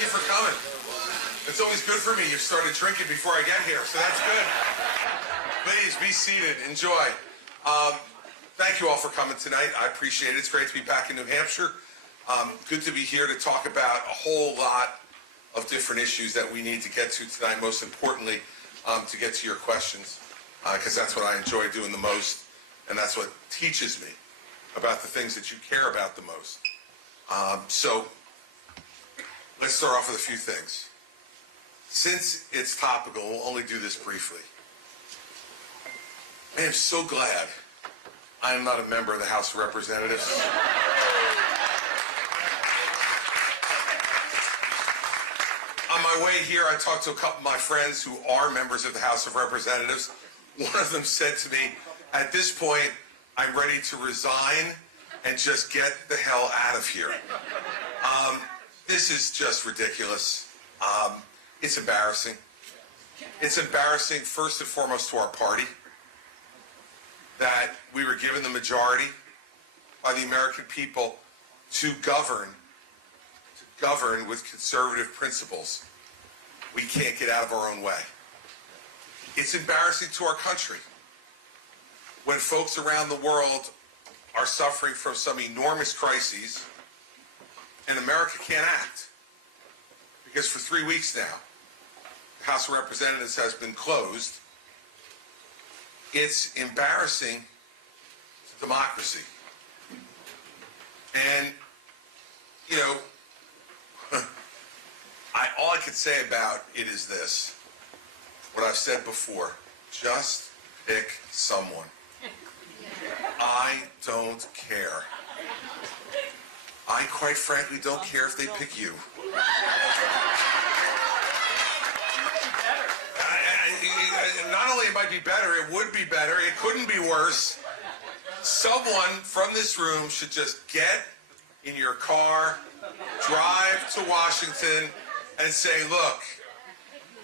Thank you for coming. It's always good for me. You started drinking before I get here, so that's good. Please be seated. Enjoy. Thank you all for coming tonight. I appreciate it. It's great to be back in New Hampshire. Good to be here to talk about a whole lot of different issues that we need to get to tonight. Most importantly, to get to your questions, because that's what I enjoy doing the most, and that's what teaches me about the things that you care about the most. So let's start off with a few things. Since it's topical, we'll only do this briefly. I am so glad I am not a member of the House of Representatives. On my way here, I talked to a couple of my friends who are members of the House of Representatives. One of them said to me, at this point, I'm ready to resign and just get the hell out of here. This is just ridiculous. It's embarrassing. It's embarrassing, first and foremost, to our party, that we were given the majority by the American people to govern with conservative principles. We can't get out of our own way. It's embarrassing to our country when folks around the world are suffering from some enormous crises and America can't act. Because for 3 weeks now, the House of Representatives has been closed. It's embarrassing to democracy. And, you know, all I could say about it is this. What I've said before, just pick someone. I don't care. I quite frankly don't care if they pick you. Not only it might be better, it would be better, it couldn't be worse. Someone from this room should just get in your car, drive to Washington, and say, look,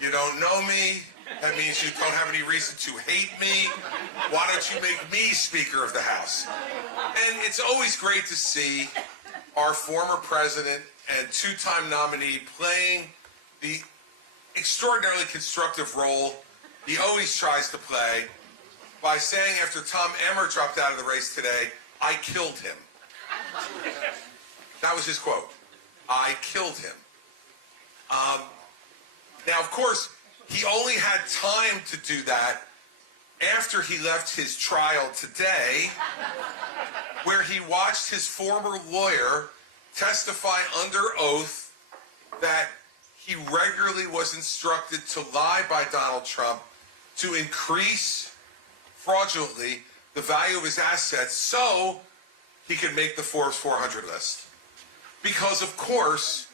you don't know me, that means you don't have any reason to hate me, why don't you make me Speaker of the House? And it's always great to see our former president and two-time nominee playing the extraordinarily constructive role he always tries to play by saying after Tom Emmer dropped out of the race today, I killed him. That was his quote. I killed him. Now, of course, he only had time to do that after he left his trial today, where he watched his former lawyer testify under oath that he regularly was instructed to lie by Donald Trump to increase fraudulently the value of his assets so he could make the Forbes 400 list. Because, of course,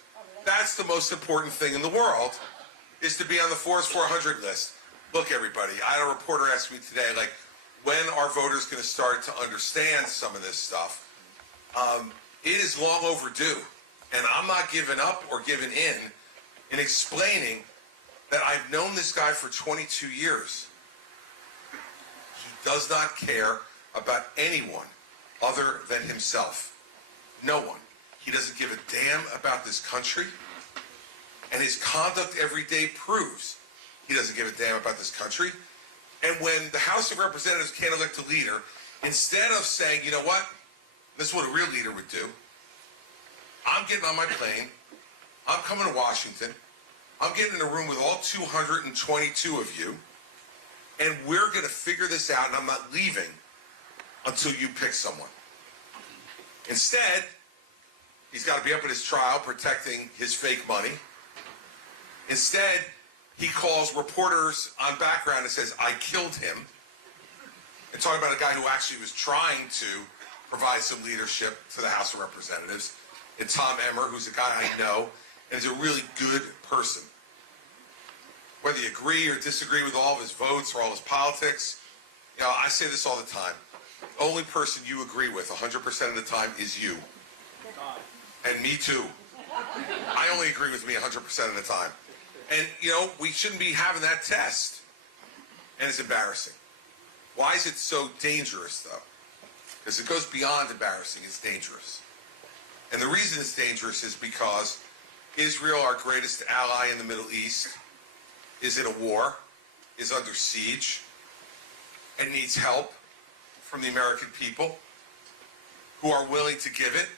that's the most important thing in the world, is to be on the Forbes 400 list. Look, everybody, I had a reporter ask me today, like, when are voters going to start to understand some of this stuff? It is long overdue, and I'm not giving up or giving in explaining that I've known this guy for 22 years. He does not care about anyone other than himself. No one. He doesn't give a damn about this country, and his conduct every day proves he doesn't give a damn about this country. And when the House of Representatives can't elect a leader, instead of saying, you know what, this is what a real leader would do, I'm getting on my plane, I'm coming to Washington, I'm getting in a room with all 222 of you, and we're going to figure this out, and I'm not leaving until you pick someone. Instead, he's got to be up at his trial protecting his fake money. Instead, he calls reporters on background and says, I killed him. And talking about a guy who actually was trying to provide some leadership to the House of Representatives. And Tom Emmer, who's a guy I know, and is a really good person. Whether you agree or disagree with all of his votes or all his politics, you know, I say this all the time. The only person you agree with 100% of the time is you. And me too. I only agree with me 100% of the time. And, you know, we shouldn't be having that test. And it's embarrassing. Why is it so dangerous, though? Because it goes beyond embarrassing. It's dangerous. And the reason it's dangerous is because Israel, our greatest ally in the Middle East, is in a war, is under siege, and needs help from the American people who are willing to give it,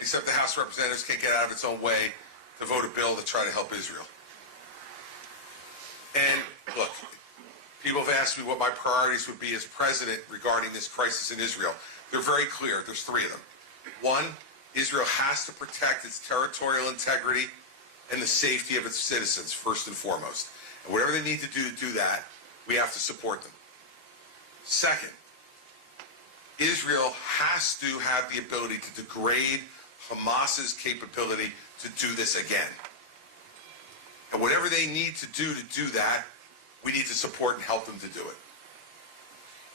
except the House of Representatives can't get out of its own way to vote a bill to try to help Israel. And look, people have asked me what my priorities would be as president regarding this crisis in Israel. They're very clear. There's three of them. One, Israel has to protect its territorial integrity and the safety of its citizens, first and foremost. And whatever they need to do that, we have to support them. Second, Israel has to have the ability to degrade Hamas's capability to do this again. And whatever they need to do that, we need to support and help them to do it.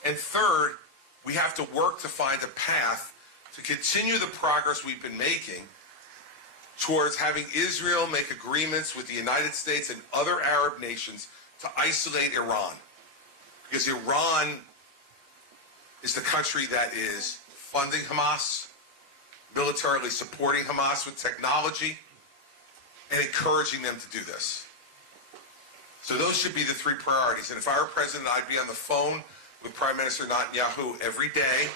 And third, we have to work to find a path to continue the progress we've been making towards having Israel make agreements with the United States and other Arab nations to isolate Iran. Because Iran is the country that is funding Hamas, militarily supporting Hamas with technology, and encouraging them to do this. So those should be the three priorities. And if I were president, I'd be on the phone with Prime Minister Netanyahu every day,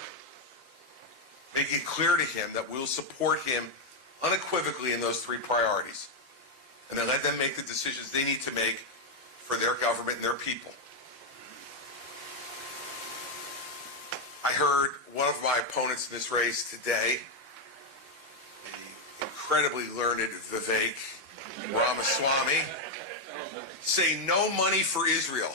making it clear to him that we'll support him unequivocally in those three priorities. And then let them make the decisions they need to make for their government and their people. I heard one of my opponents in this race today, the incredibly learned Vivek Ramaswamy, say no money for Israel.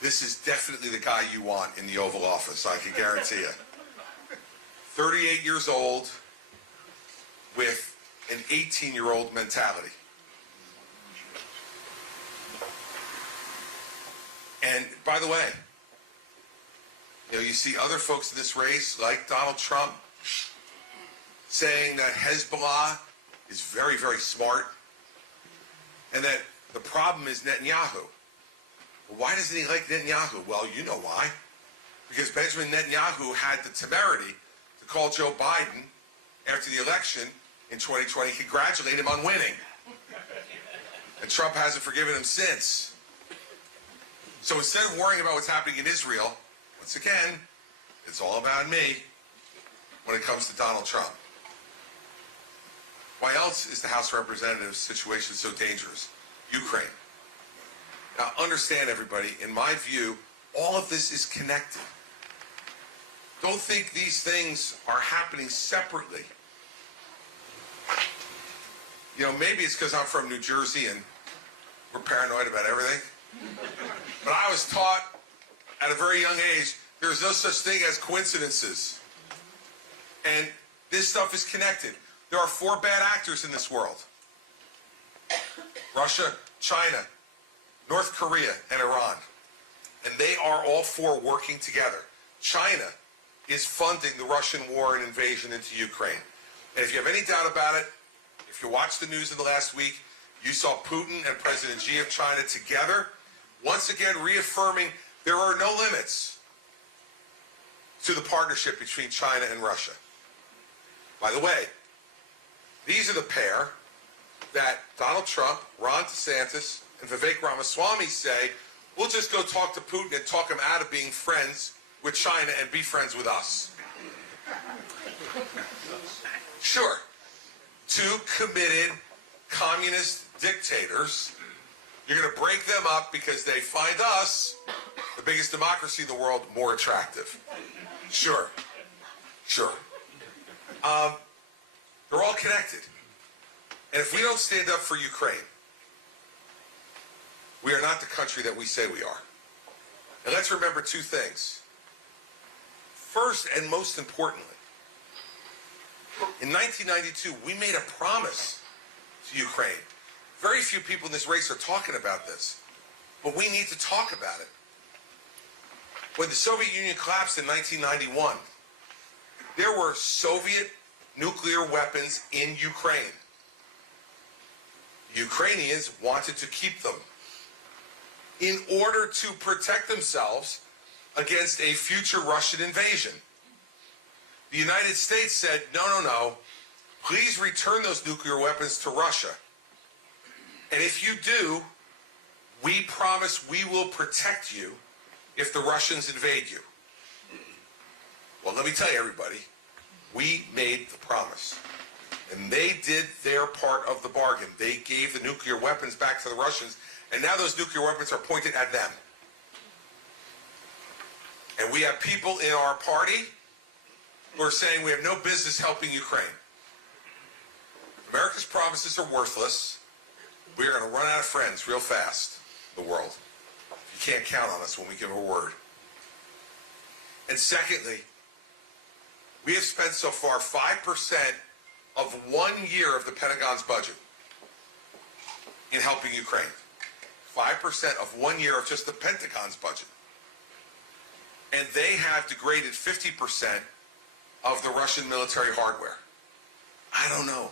This is definitely the guy you want in the Oval Office, I can guarantee you. 38 years old with an 18-year-old mentality. And by the way, you see other folks in this race, like Donald Trump, saying that Hezbollah is very, very smart, and that the problem is Netanyahu. Well, why doesn't he like Netanyahu? Well, you know why. Because Benjamin Netanyahu had the temerity to call Joe Biden after the election in 2020, congratulate him on winning. And Trump hasn't forgiven him since. So instead of worrying about what's happening in Israel, once again, it's all about me when it comes to Donald Trump. Why else is the House of Representatives situation so dangerous? Ukraine. Now understand, everybody, in my view, all of this is connected. Don't think these things are happening separately. Maybe it's because I'm from New Jersey and we're paranoid about everything. But I was taught at a very young age, there's no such thing as coincidences. And this stuff is connected. There are four bad actors in this world. Russia, China, North Korea, and Iran. And they are all four working together. China is funding the Russian war and invasion into Ukraine. And if you have any doubt about it, if you watched the news in the last week, you saw Putin and President Xi of China together, once again reaffirming there are no limits to the partnership between China and Russia. By the way, these are the pair that Donald Trump, Ron DeSantis, and Vivek Ramaswamy say, we'll just go talk to Putin and talk him out of being friends with China and be friends with us. Sure, two committed communist dictators, you're going to break them up because they find us, the biggest democracy in the world, more attractive. Sure. They're all connected. And if we don't stand up for Ukraine, we are not the country that we say we are. And let's remember two things. First and most importantly, in 1992, we made a promise to Ukraine. Very few people in this race are talking about this, but we need to talk about it. When the Soviet Union collapsed in 1991, there were Soviet nuclear weapons in Ukraine. The Ukrainians wanted to keep them in order to protect themselves against a future Russian invasion. The United States said, no, please return those nuclear weapons to Russia. And if you do, we promise we will protect you if the Russians invade you. Well, let me tell you, everybody, we made the promise. And they did their part of the bargain. They gave the nuclear weapons back to the Russians, and now those nuclear weapons are pointed at them. And we have people in our party who are saying we have no business helping Ukraine. America's promises are worthless. We are going to run out of friends real fast, the world. You can't count on us when we give a word. And secondly, we have spent so far 5% of 1 year of the Pentagon's budget in helping Ukraine. 5% of 1 year of just the Pentagon's budget. And they have degraded 50% of the Russian military hardware. I don't know.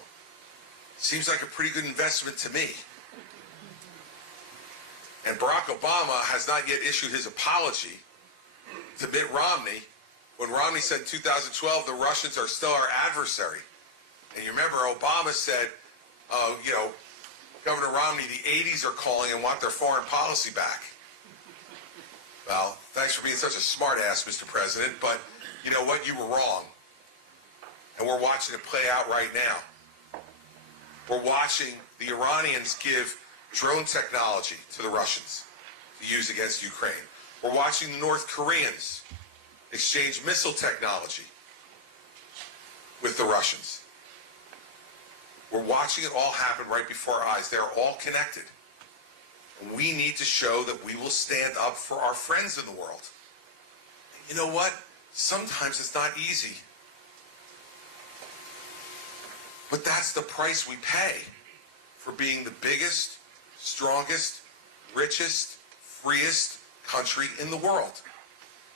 Seems like a pretty good investment to me. And Barack Obama has not yet issued his apology to Mitt Romney when Romney said in 2012 the Russians are still our adversary. And you remember Obama said, Governor Romney, the 80s are calling and want their foreign policy back. Well, thanks for being such a smart ass, Mr. President, but you know what? You were wrong. And we're watching it play out right now. We're watching the Iranians give drone technology to the Russians to use against Ukraine. We're watching the North Koreans exchange missile technology with the Russians. We're watching it all happen right before our eyes. They're all connected. And we need to show that we will stand up for our friends in the world. And you know what? Sometimes it's not easy. But that's the price we pay for being the biggest, strongest, richest, freest country in the world.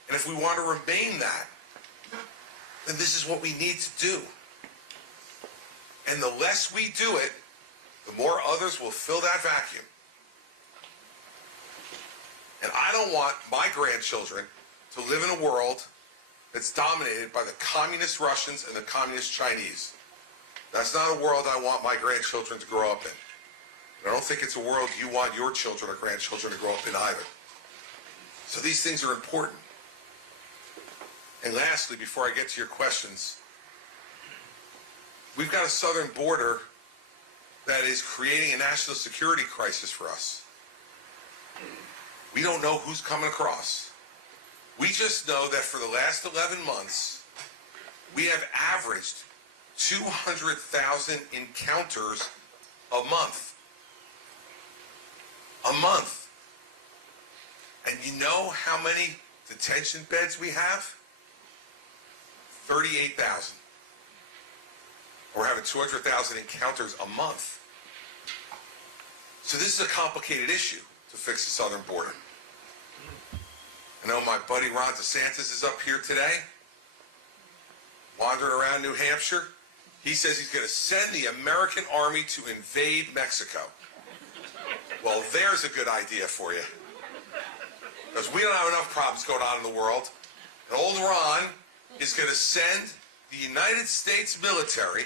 And if we want to remain that, then this is what we need to do. And the less we do it, the more others will fill that vacuum. And I don't want my grandchildren to live in a world that's dominated by the communist Russians and the communist Chinese. That's not a world I want my grandchildren to grow up in. And I don't think it's a world you want your children or grandchildren to grow up in either. So these things are important. And lastly, before I get to your questions, we've got a southern border that is creating a national security crisis for us. We don't know who's coming across. We just know that for the last 11 months, we have averaged 200,000 encounters a month. A month. And you know how many detention beds we have? 38,000. We're having 200,000 encounters a month. So this is a complicated issue to fix the southern border. I know my buddy Ron DeSantis is up here today, wandering around New Hampshire. He says he's going to send the American army to invade Mexico. Well, there's a good idea for you. Because we don't have enough problems going on in the world. And old Ron is going to send the United States military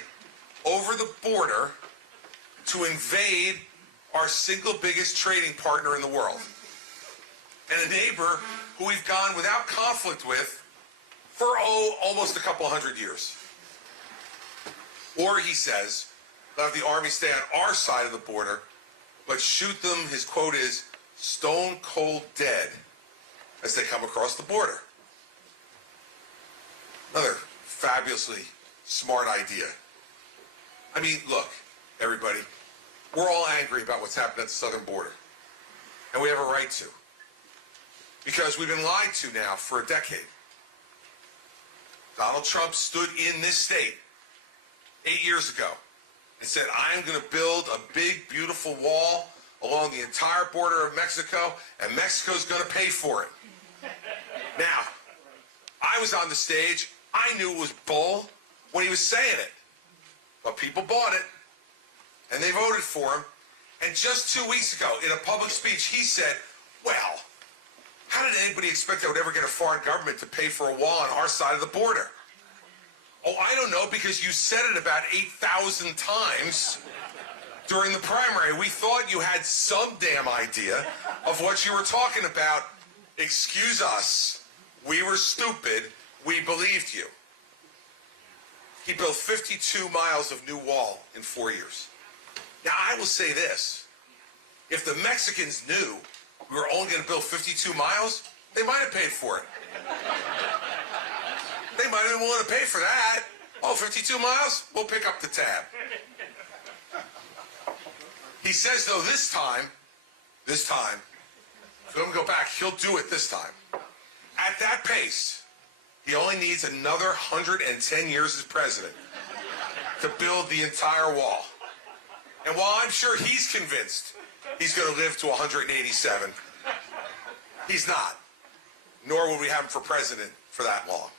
over the border to invade our single biggest trading partner in the world. And a neighbor who we've gone without conflict with for, almost a couple hundred years. Or he says, let the army stay on our side of the border, but shoot them, his quote is, stone cold dead as they come across the border. Another fabulously smart idea. I mean, look, everybody, we're all angry about what's happened at the southern border. And we have a right to. Because we've been lied to now for a decade. Donald Trump stood in this state 8 years ago and said, I am going to build a big, beautiful wall along the entire border of Mexico, and Mexico's going to pay for it. Now, I was on the stage. I knew it was bull when he was saying it. But people bought it, and they voted for him. And just 2 weeks ago, in a public speech, he said, well, how did anybody expect I would ever get a foreign government to pay for a wall on our side of the border? Oh, I don't know, because you said it about 8,000 times during the primary. We thought you had some damn idea of what you were talking about. Excuse us. We were stupid. We believed you. He built 52 miles of new wall in 4 years. Now, I will say this. If the Mexicans knew we were only going to build 52 miles, they might have paid for it. They might have been willing to pay for that. Oh, 52 miles? We'll pick up the tab. He says, though, this time, if we don't go back, he'll do it this time. At that pace, he only needs another 110 years as president to build the entire wall. And while I'm sure he's convinced he's going to live to 187, he's not. Nor will we have him for president for that long.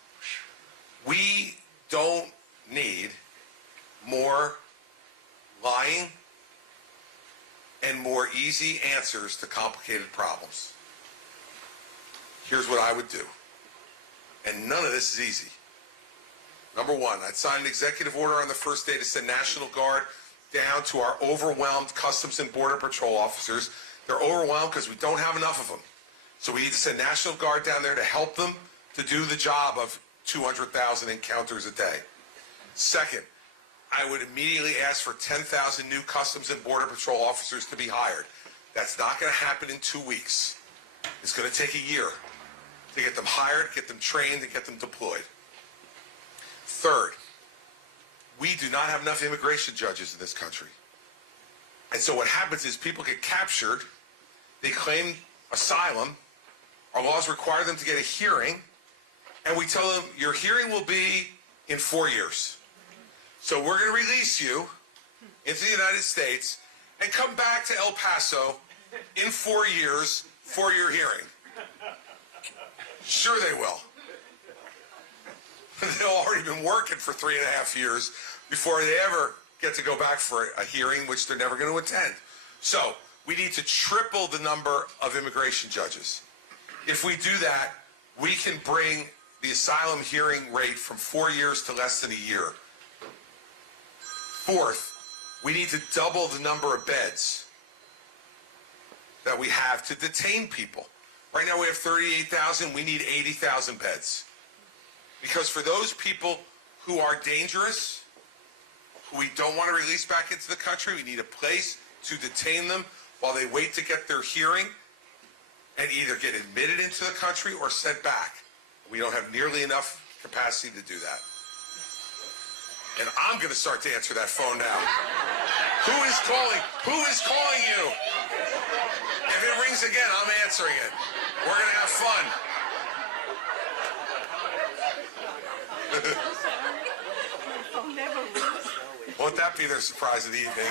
We don't need more lying and more easy answers to complicated problems. Here's what I would do. And none of this is easy. Number one, I'd sign an executive order on the first day to send National Guard down to our overwhelmed Customs and Border Patrol officers. They're overwhelmed because we don't have enough of them. So we need to send National Guard down there to help them to do the job of 200,000 encounters a day. Second, I would immediately ask for 10,000 new Customs and Border Patrol officers to be hired. That's not going to happen in 2 weeks. It's going to take a year to get them hired, get them trained, and get them deployed. Third, we do not have enough immigration judges in this country. And so what happens is people get captured, they claim asylum, our laws require them to get a hearing, and we tell them your hearing will be in 4 years. So we're going to release you into the United States and come back to El Paso in 4 years for your hearing. Sure they will. They've already been working for 3.5 years before they ever get to go back for a hearing, which they're never going to attend. So we need to triple the number of immigration judges. If we do that, we can bring the asylum hearing rate from 4 years to less than a year. Fourth, we need to double the number of beds that we have to detain people. Right now we have 38,000, we need 80,000 beds. Because for those people who are dangerous, who we don't want to release back into the country, we need a place to detain them while they wait to get their hearing and either get admitted into the country or sent back. We don't have nearly enough capacity to do that. And I'm going to start to answer that phone now. Who is calling? Who is calling you? If it rings again, I'm answering it. We're going to have fun. Won't that be their surprise of the evening?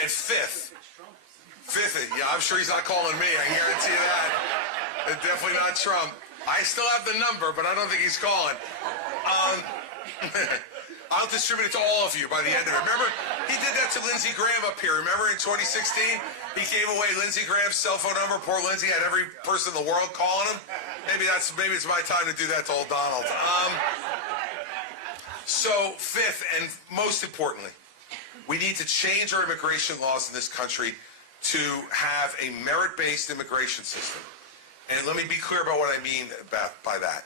And fifth, yeah, I'm sure he's not calling me. I guarantee you that. It's definitely not Trump. I still have the number, but I don't think he's calling. I'll distribute it to all of you by the end of it. Remember, he did that to Lindsey Graham up here. Remember in 2016? He gave away Lindsey Graham's cell phone number. Poor Lindsey had every person in the world calling him. Maybe it's my time to do that to old Donald. So fifth, and most importantly, we need to change our immigration laws in this country to have a merit-based immigration system. And let me be clear about what I mean by that.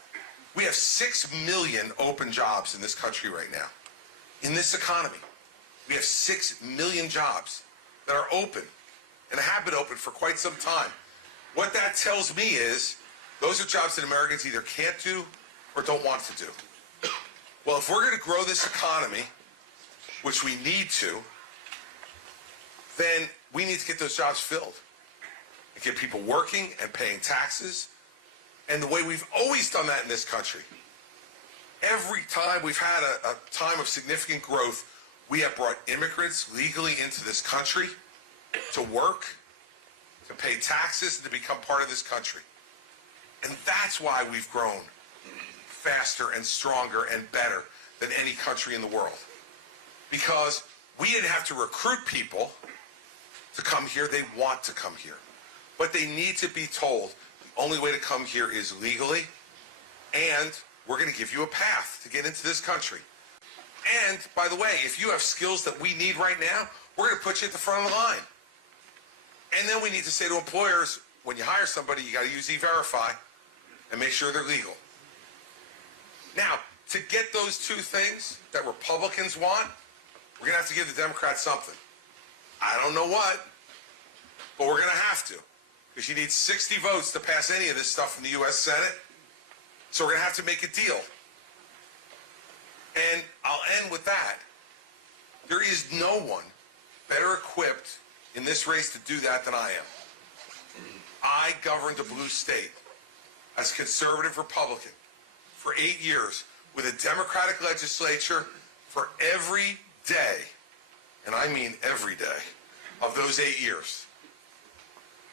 We have 6 million open jobs in this country right now. In this economy, we have 6 million jobs that are open and have been open for quite some time. What that tells me is those are jobs that Americans either can't do or don't want to do. Well, if we're going to grow this economy, which we need to, then we need to get those jobs filled and get people working and paying taxes. And the way we've always done that in this country, every time we've had a time of significant growth, we have brought immigrants legally into this country to work, to pay taxes, and to become part of this country. And that's why we've grown faster and stronger and better than any country in the world. Because we didn't have to recruit people to come here. They want to come here. But they need to be told the only way to come here is legally And we're going to give you a path to get into this country. And, by the way, if you have skills that we need right now, we're going to put you at the front of the line. And then we need to say to employers, when you hire somebody, you got to use E-Verify and make sure they're legal. Now, to get those two things that Republicans want, we're going to have to give the Democrats something. I don't know what, but we're going to have to. Because you need 60 votes to pass any of this stuff in the U.S. Senate. So we're going to have to make a deal. And I'll end with that. There is no one better equipped in this race to do that than I am. I governed a blue state as a conservative Republican for 8 years with a Democratic legislature for every day, and I mean every day, of those 8 years.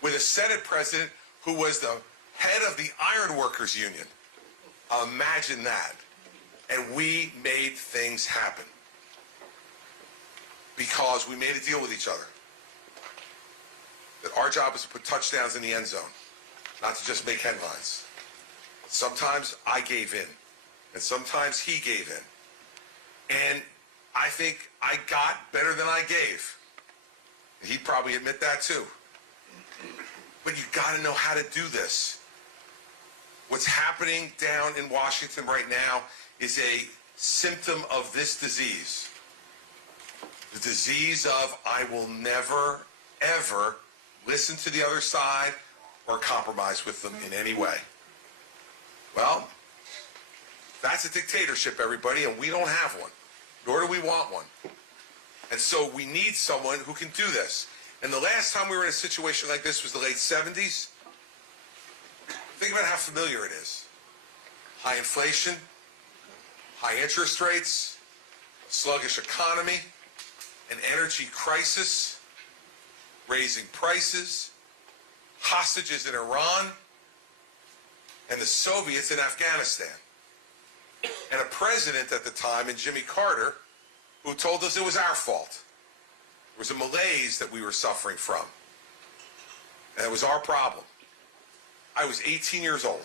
With a Senate president who was the head of the Iron Workers Union. Imagine that. And we made things happen. Because we made a deal with each other. That our job is to put touchdowns in the end zone, not to just make headlines. Sometimes I gave in, and sometimes he gave in. And I think I got better than I gave. And he'd probably admit that too. But you got to know how to do this. What's happening down in Washington right now is a symptom of this disease. The disease of I will never, ever listen to the other side or compromise with them in any way. Well, that's a dictatorship, everybody, and we don't have one, nor do we want one. And so we need someone who can do this. And the last time we were in a situation like this was the late 70s. Think about how familiar it is. High inflation, high interest rates, sluggish economy, an energy crisis, raising prices, hostages in Iran, and the Soviets in Afghanistan. And a president at the time, in Jimmy Carter, who told us it was our fault. It was a malaise that we were suffering from. And it was our problem. I was 18 years old.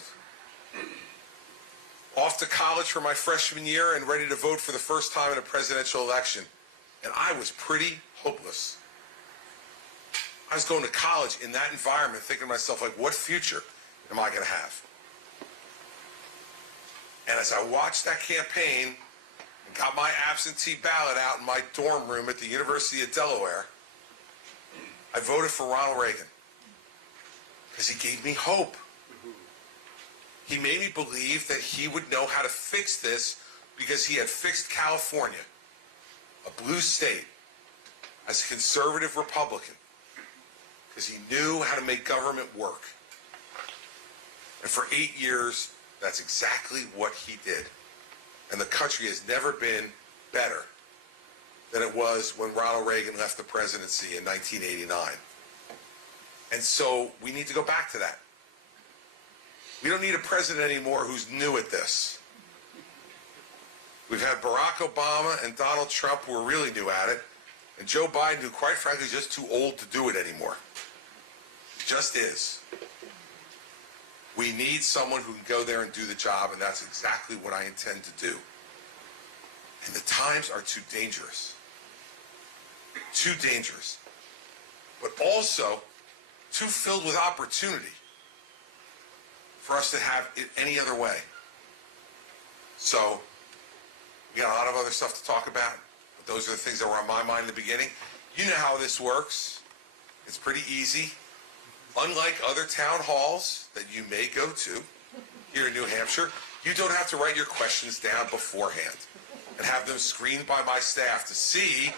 Off to college for my freshman year and ready to vote for the first time in a presidential election. And I was pretty hopeless. I was going to college in that environment thinking to myself, like, what future am I going to have? And as I watched that campaign and got my absentee ballot out in my dorm room at the University of Delaware, I voted for Ronald Reagan because he gave me hope. He made me believe that he would know how to fix this because he had fixed California, a blue state, as a conservative Republican, because he knew how to make government work. And for 8 years, that's exactly what he did. And the country has never been better than it was when Ronald Reagan left the presidency in 1989. And so we need to go back to that. We don't need a president anymore who's new at this. We've had Barack Obama and Donald Trump who are really new at it, and Joe Biden, who quite frankly is just too old to do it anymore. Just is. We need someone who can go there and do the job, and that's exactly what I intend to do. And the times are too dangerous. Too dangerous. But also too filled with opportunity for us to have it any other way. So, we got a lot of other stuff to talk about, but those are the things that were on my mind in the beginning. You know how this works. It's pretty easy. Unlike other town halls that you may go to here in New Hampshire, you don't have to write your questions down beforehand and have them screened by my staff to see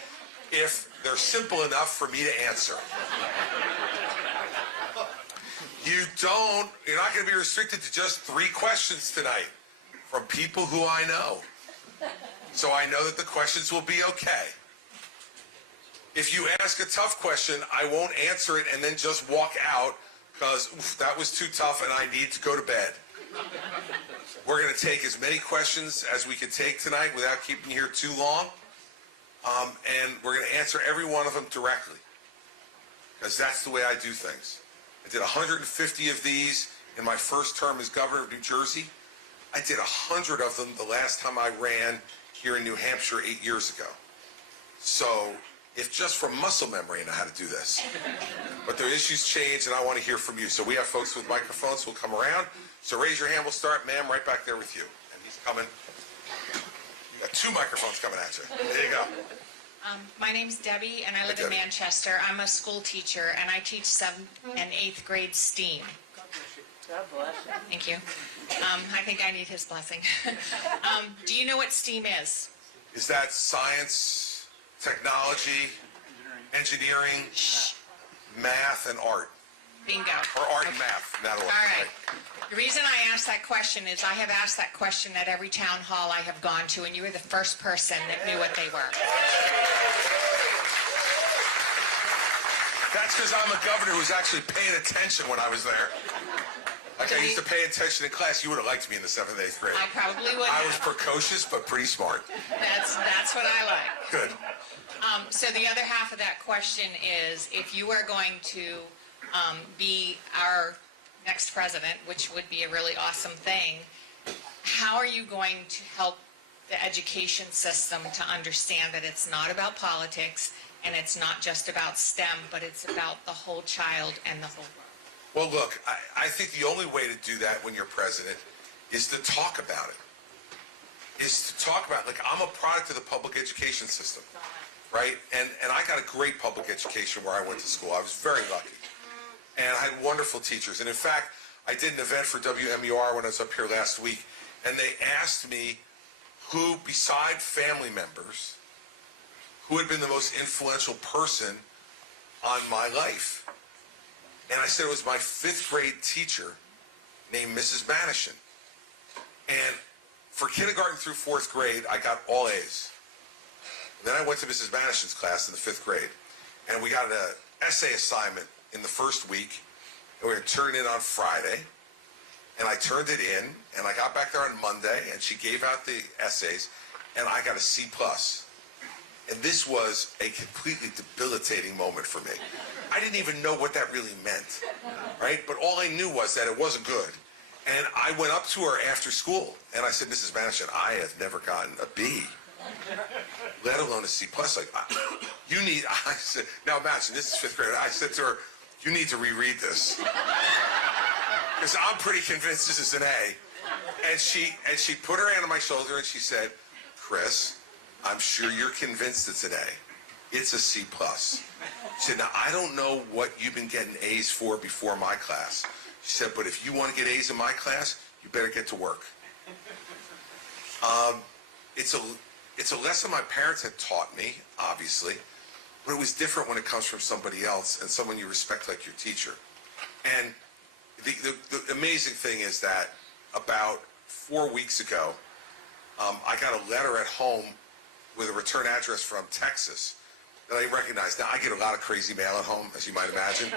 if they're simple enough for me to answer. You're not going to be restricted to just 3 questions tonight from people who I know. So I know that the questions will be okay. If you ask a tough question, I won't answer it and then just walk out because that was too tough and I need to go to bed. We're going to take as many questions as we can take tonight without keeping you here too long. And we're going to answer every one of them directly because that's the way I do things. I did 150 of these in my first term as governor of New Jersey, I did 100 of them the last time I ran here in New Hampshire 8 years ago. So if just from muscle memory I know how to do this. But the issues change, and I want to hear from you. So we have folks with microphones who will come around. So raise your hand. We'll start. Ma'am, right back there with you. And he's coming. You got 2 microphones coming at you. There you go. My name's Debbie, and I live in Manchester. I'm a school teacher, and I teach 7th and 8th grade STEAM. God bless you. Thank you. I think I need his blessing. Do you know what STEAM is? Is that science, technology, engineering, math, and art? Bingo. Or art and math, not order. All right. The reason I asked that question is I have asked that question at every town hall I have gone to, and you were the first person that knew what they were. That's because I'm a governor who's actually paying attention when I was there. Like I used to pay attention in class. You would have liked me in the 7th, 8th grade. I probably would I was have. precocious, but pretty smart. That's what I like. Good. So the other half of that question is, if you are going to be our next president, which would be a really awesome thing, how are you going to help the education system to understand that it's not about politics and it's not just about STEM, but it's about the whole child and the whole world? Well, look, I think the only way to do that when you're president is to talk about it. Is to talk about, like, I'm a product of the public education system, right? And I got a great public education where I went to school. I was very lucky. And I had wonderful teachers. And in fact, I did an event for WMUR when I was up here last week, and they asked me who, beside family members, who had been the most influential person on my life. And I said it was my 5th grade teacher named Mrs. Manishin. And for kindergarten through 4th grade, I got all A's. And then I went to Mrs. Manishin's class in the 5th grade, and we got an essay assignment in the first week, and we were turning it in on Friday. And I turned it in, and I got back there on Monday, and she gave out the essays, and I got a C+. And this was a completely debilitating moment for me. I didn't even know what that really meant, right? But all I knew was that it wasn't good. And I went up to her after school, and I said, Mrs. Manishin, I have never gotten a B, let alone a C+. Like, you need, I said, now imagine, this is 5th grade. I said to her, you need to reread this. Because I'm pretty convinced this is an A. And she put her hand on my shoulder, and she said, Chris, I'm sure you're convinced it's an A. It's a C+. She said, now, I don't know what you've been getting A's for before my class. She said, but if you want to get A's in my class, you better get to work. It's a lesson my parents had taught me, obviously, but it was different when it comes from somebody else and someone you respect like your teacher. And the amazing thing is that about 4 weeks ago, I got a letter at home with a return address from Texas that I recognized. Now, I get a lot of crazy mail at home, as you might imagine.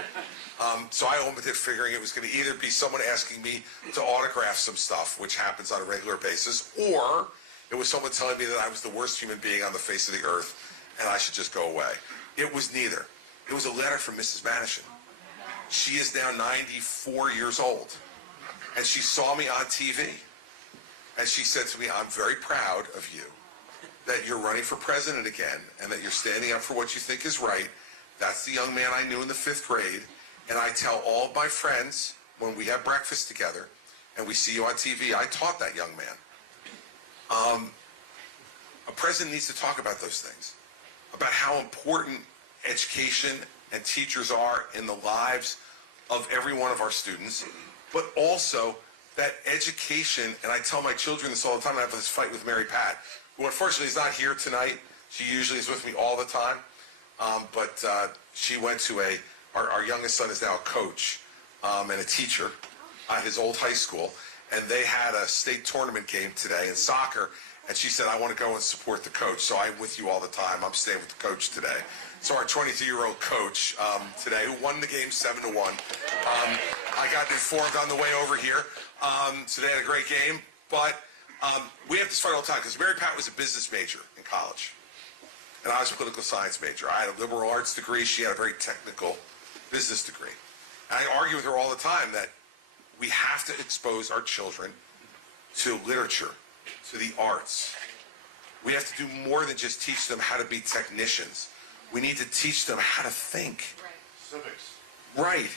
So I opened it figuring it was going to either be someone asking me to autograph some stuff, which happens on a regular basis, or it was someone telling me that I was the worst human being on the face of the earth and I should just go away. It was neither. It was a letter from Mrs. Manishin. She is now 94 years old, and she saw me on TV, and she said to me, I'm very proud of you that you're running for president again and that you're standing up for what you think is right. That's the young man I knew in the 5th grade, and I tell all of my friends when we have breakfast together and we see you on TV, I taught that young man. A president needs to talk about those things, about how important education and teachers are in the lives of every one of our students, but also that education, and I tell my children this all the time, I have this fight with Mary Pat, who unfortunately is not here tonight. She usually is with me all the time, but she went to our youngest son is now a coach and a teacher at his old high school, and they had a state tournament game today in soccer, and she said, I want to go and support the coach, so I'm with you all the time. I'm staying with the coach today. So our 22-year-old coach today, who won the game 7-1, I got informed on the way over here. So they had a great game, but we have this fight all the time because Mary Pat was a business major in college, and I was a political science major. I had a liberal arts degree. She had a very technical business degree. And I argue with her all the time that we have to expose our children to literature, to the arts. We have to do more than just teach them how to be technicians. We need to teach them how to think. Civics. Right.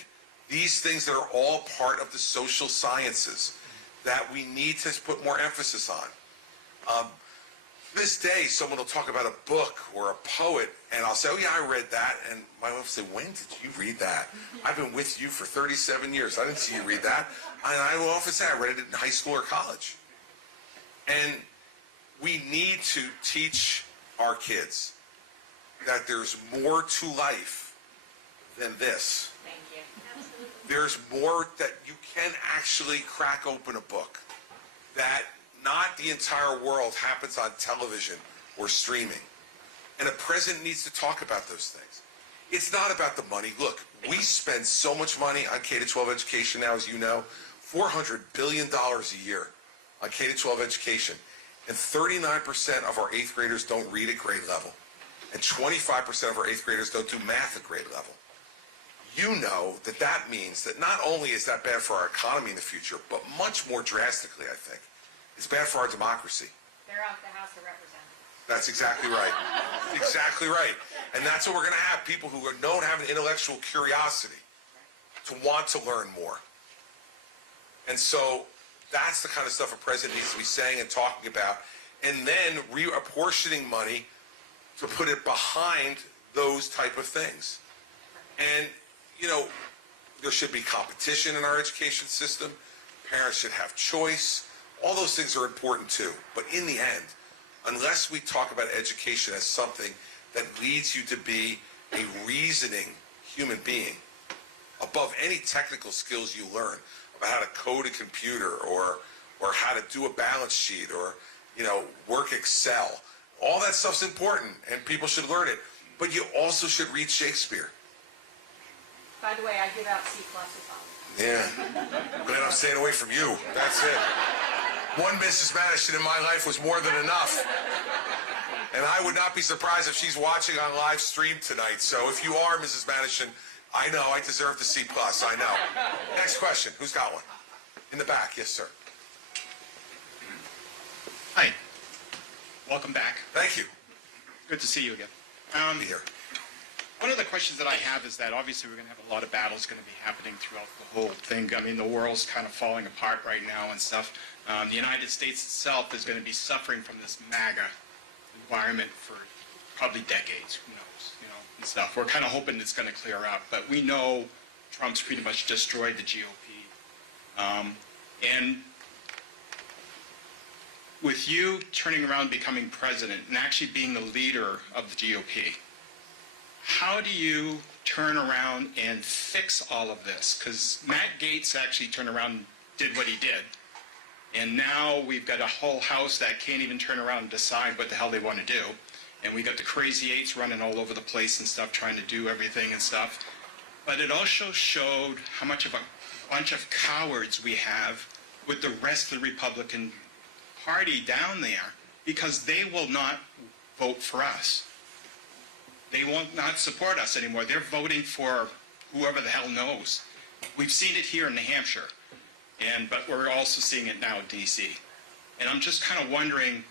These things that are all part of the social sciences that we need to put more emphasis on. This day, someone will talk about a book or a poet, and I'll say, oh yeah, I read that. And my wife will say, when did you read that? I've been with you for 37 years. I didn't see you read that. And I will often say, I read it in high school or college. And we need to teach our kids that there's more to life than this. Thank you. There's more that you can actually crack open a book. That not the entire world happens on television or streaming. And a president needs to talk about those things. It's not about the money. Look, we spend so much money on K-12 education now, as you know, $400 billion a year on K-12 education. And 39% of our 8th graders don't read at grade level. And 25% of our 8th graders don't do math at grade level. You know that that means that not only is that bad for our economy in the future, but much more drastically, I think, it's bad for our democracy. They're out the House of Representatives. That's exactly right. Exactly right. And that's what we're going to have, people who are known to have an intellectual curiosity, to want to learn more. And so that's the kind of stuff a president needs to be saying and talking about, and then reapportioning money to put it behind those type of things. And, you know, there should be competition in our education system. Parents should have choice. All those things are important too. But in the end, unless we talk about education as something that leads you to be a reasoning human being, above any technical skills you learn about how to code a computer or how to do a balance sheet or, you know, work Excel, all that stuff's important and people should learn it. But you also should read Shakespeare. By the way, I give out C pluses on it. Yeah. Glad I'm staying away from you. That's it. One Mrs. Madison in my life was more than enough. And I would not be surprised if she's watching on live stream tonight. So if you are Mrs. Madison, I know I deserve the C+. I know. Next question. Who's got one? In the back. Yes, sir. Hi. Welcome back. Thank you. Good to see you again. Be here. One of the questions that I have is that obviously we're going to have a lot of battles going to be happening throughout the whole thing. I mean, the world's kind of falling apart right now and stuff. The United States itself is going to be suffering from this MAGA environment for probably decades, who knows, you know, and stuff. We're kind of hoping it's going to clear up, but we know Trump's pretty much destroyed the GOP. And with you turning around becoming president and actually being the leader of the GOP, how do you turn around and fix all of this? Because Matt Gaetz actually turned around and did what he did. And now we've got a whole house that can't even turn around and decide what the hell they want to do. And we got the crazy eights running all over the place and stuff, trying to do everything and stuff. But it also showed how much of a bunch of cowards we have with the rest of the Republican Party down there, because they will not vote for us. They will not support us anymore. They're voting for whoever the hell knows. We've seen it here in New Hampshire, but we're also seeing it now in D.C. And I'm just kind of wondering,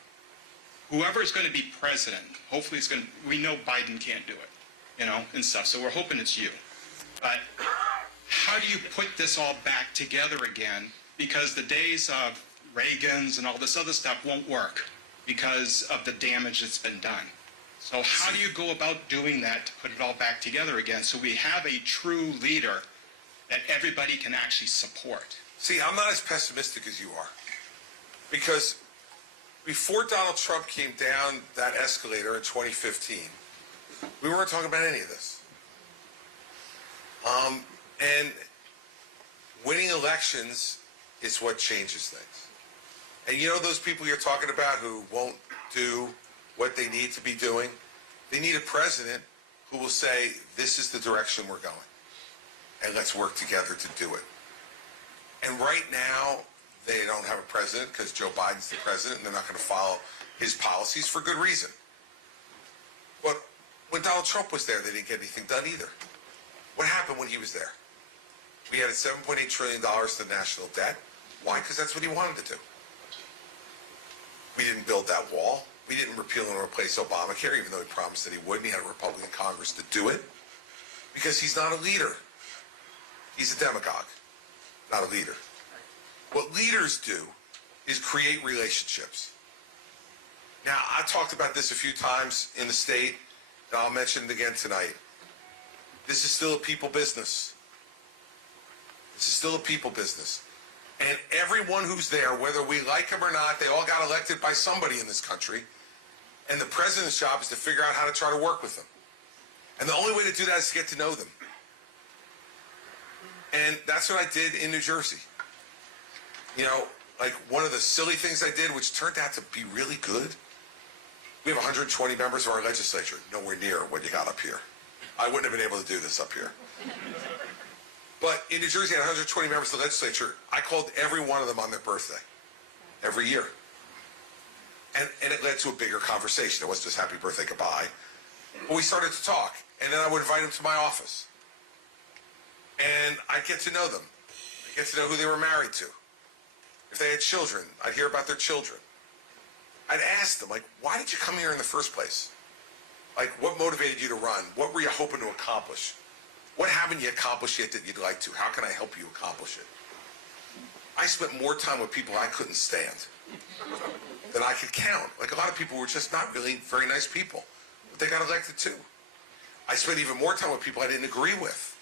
whoever is going to be president, hopefully it's going to, we know Biden can't do it, you know, and stuff, so we're hoping it's you. But how do you put this all back together again? Because the days of Reagan's and all this other stuff won't work because of the damage that's been done. So how do you go about doing that to put it all back together again so we have a true leader that everybody can actually support? See, I'm not as pessimistic as you are. Because before Donald Trump came down that escalator in 2015, we weren't talking about any of this. And winning elections is what changes things. And you know those people you're talking about who won't do what they need to be doing? They need a president who will say, this is the direction we're going. And let's work together to do it. And right now, they don't have a president because Joe Biden's the president and they're not going to follow his policies for good reason. But when Donald Trump was there, they didn't get anything done either. What happened when he was there? We added $7.8 trillion to national debt. Why? Because that's what he wanted to do. We didn't build that wall. We didn't repeal and replace Obamacare, even though he promised that he would, and he had a Republican Congress to do it, because he's not a leader. He's a demagogue, not a leader. What leaders do is create relationships. Now, I talked about this a few times in the state, and I'll mention it again tonight. This is still a people business. This is still a people business. And everyone who's there, whether we like them or not, they all got elected by somebody in this country. And the president's job is to figure out how to try to work with them. And the only way to do that is to get to know them. And that's what I did in New Jersey. You know, like one of the silly things I did, which turned out to be really good, we have 120 members of our legislature, nowhere near what you got up here. I wouldn't have been able to do this up here. But in New Jersey, I had 120 members of the legislature. I called every one of them on their birthday, every year. And it led to a bigger conversation. It wasn't just happy birthday, goodbye. But we started to talk, and then I would invite them to my office. And I'd get to know them. I'd get to know who they were married to. If they had children, I'd hear about their children. I'd ask them, like, why did you come here in the first place? Like, what motivated you to run? What were you hoping to accomplish? What haven't you accomplished yet that you'd like to? How can I help you accomplish it? I spent more time with people I couldn't stand than I could count. Like, a lot of people were just not really very nice people, but they got elected too. I spent even more time with people I didn't agree with,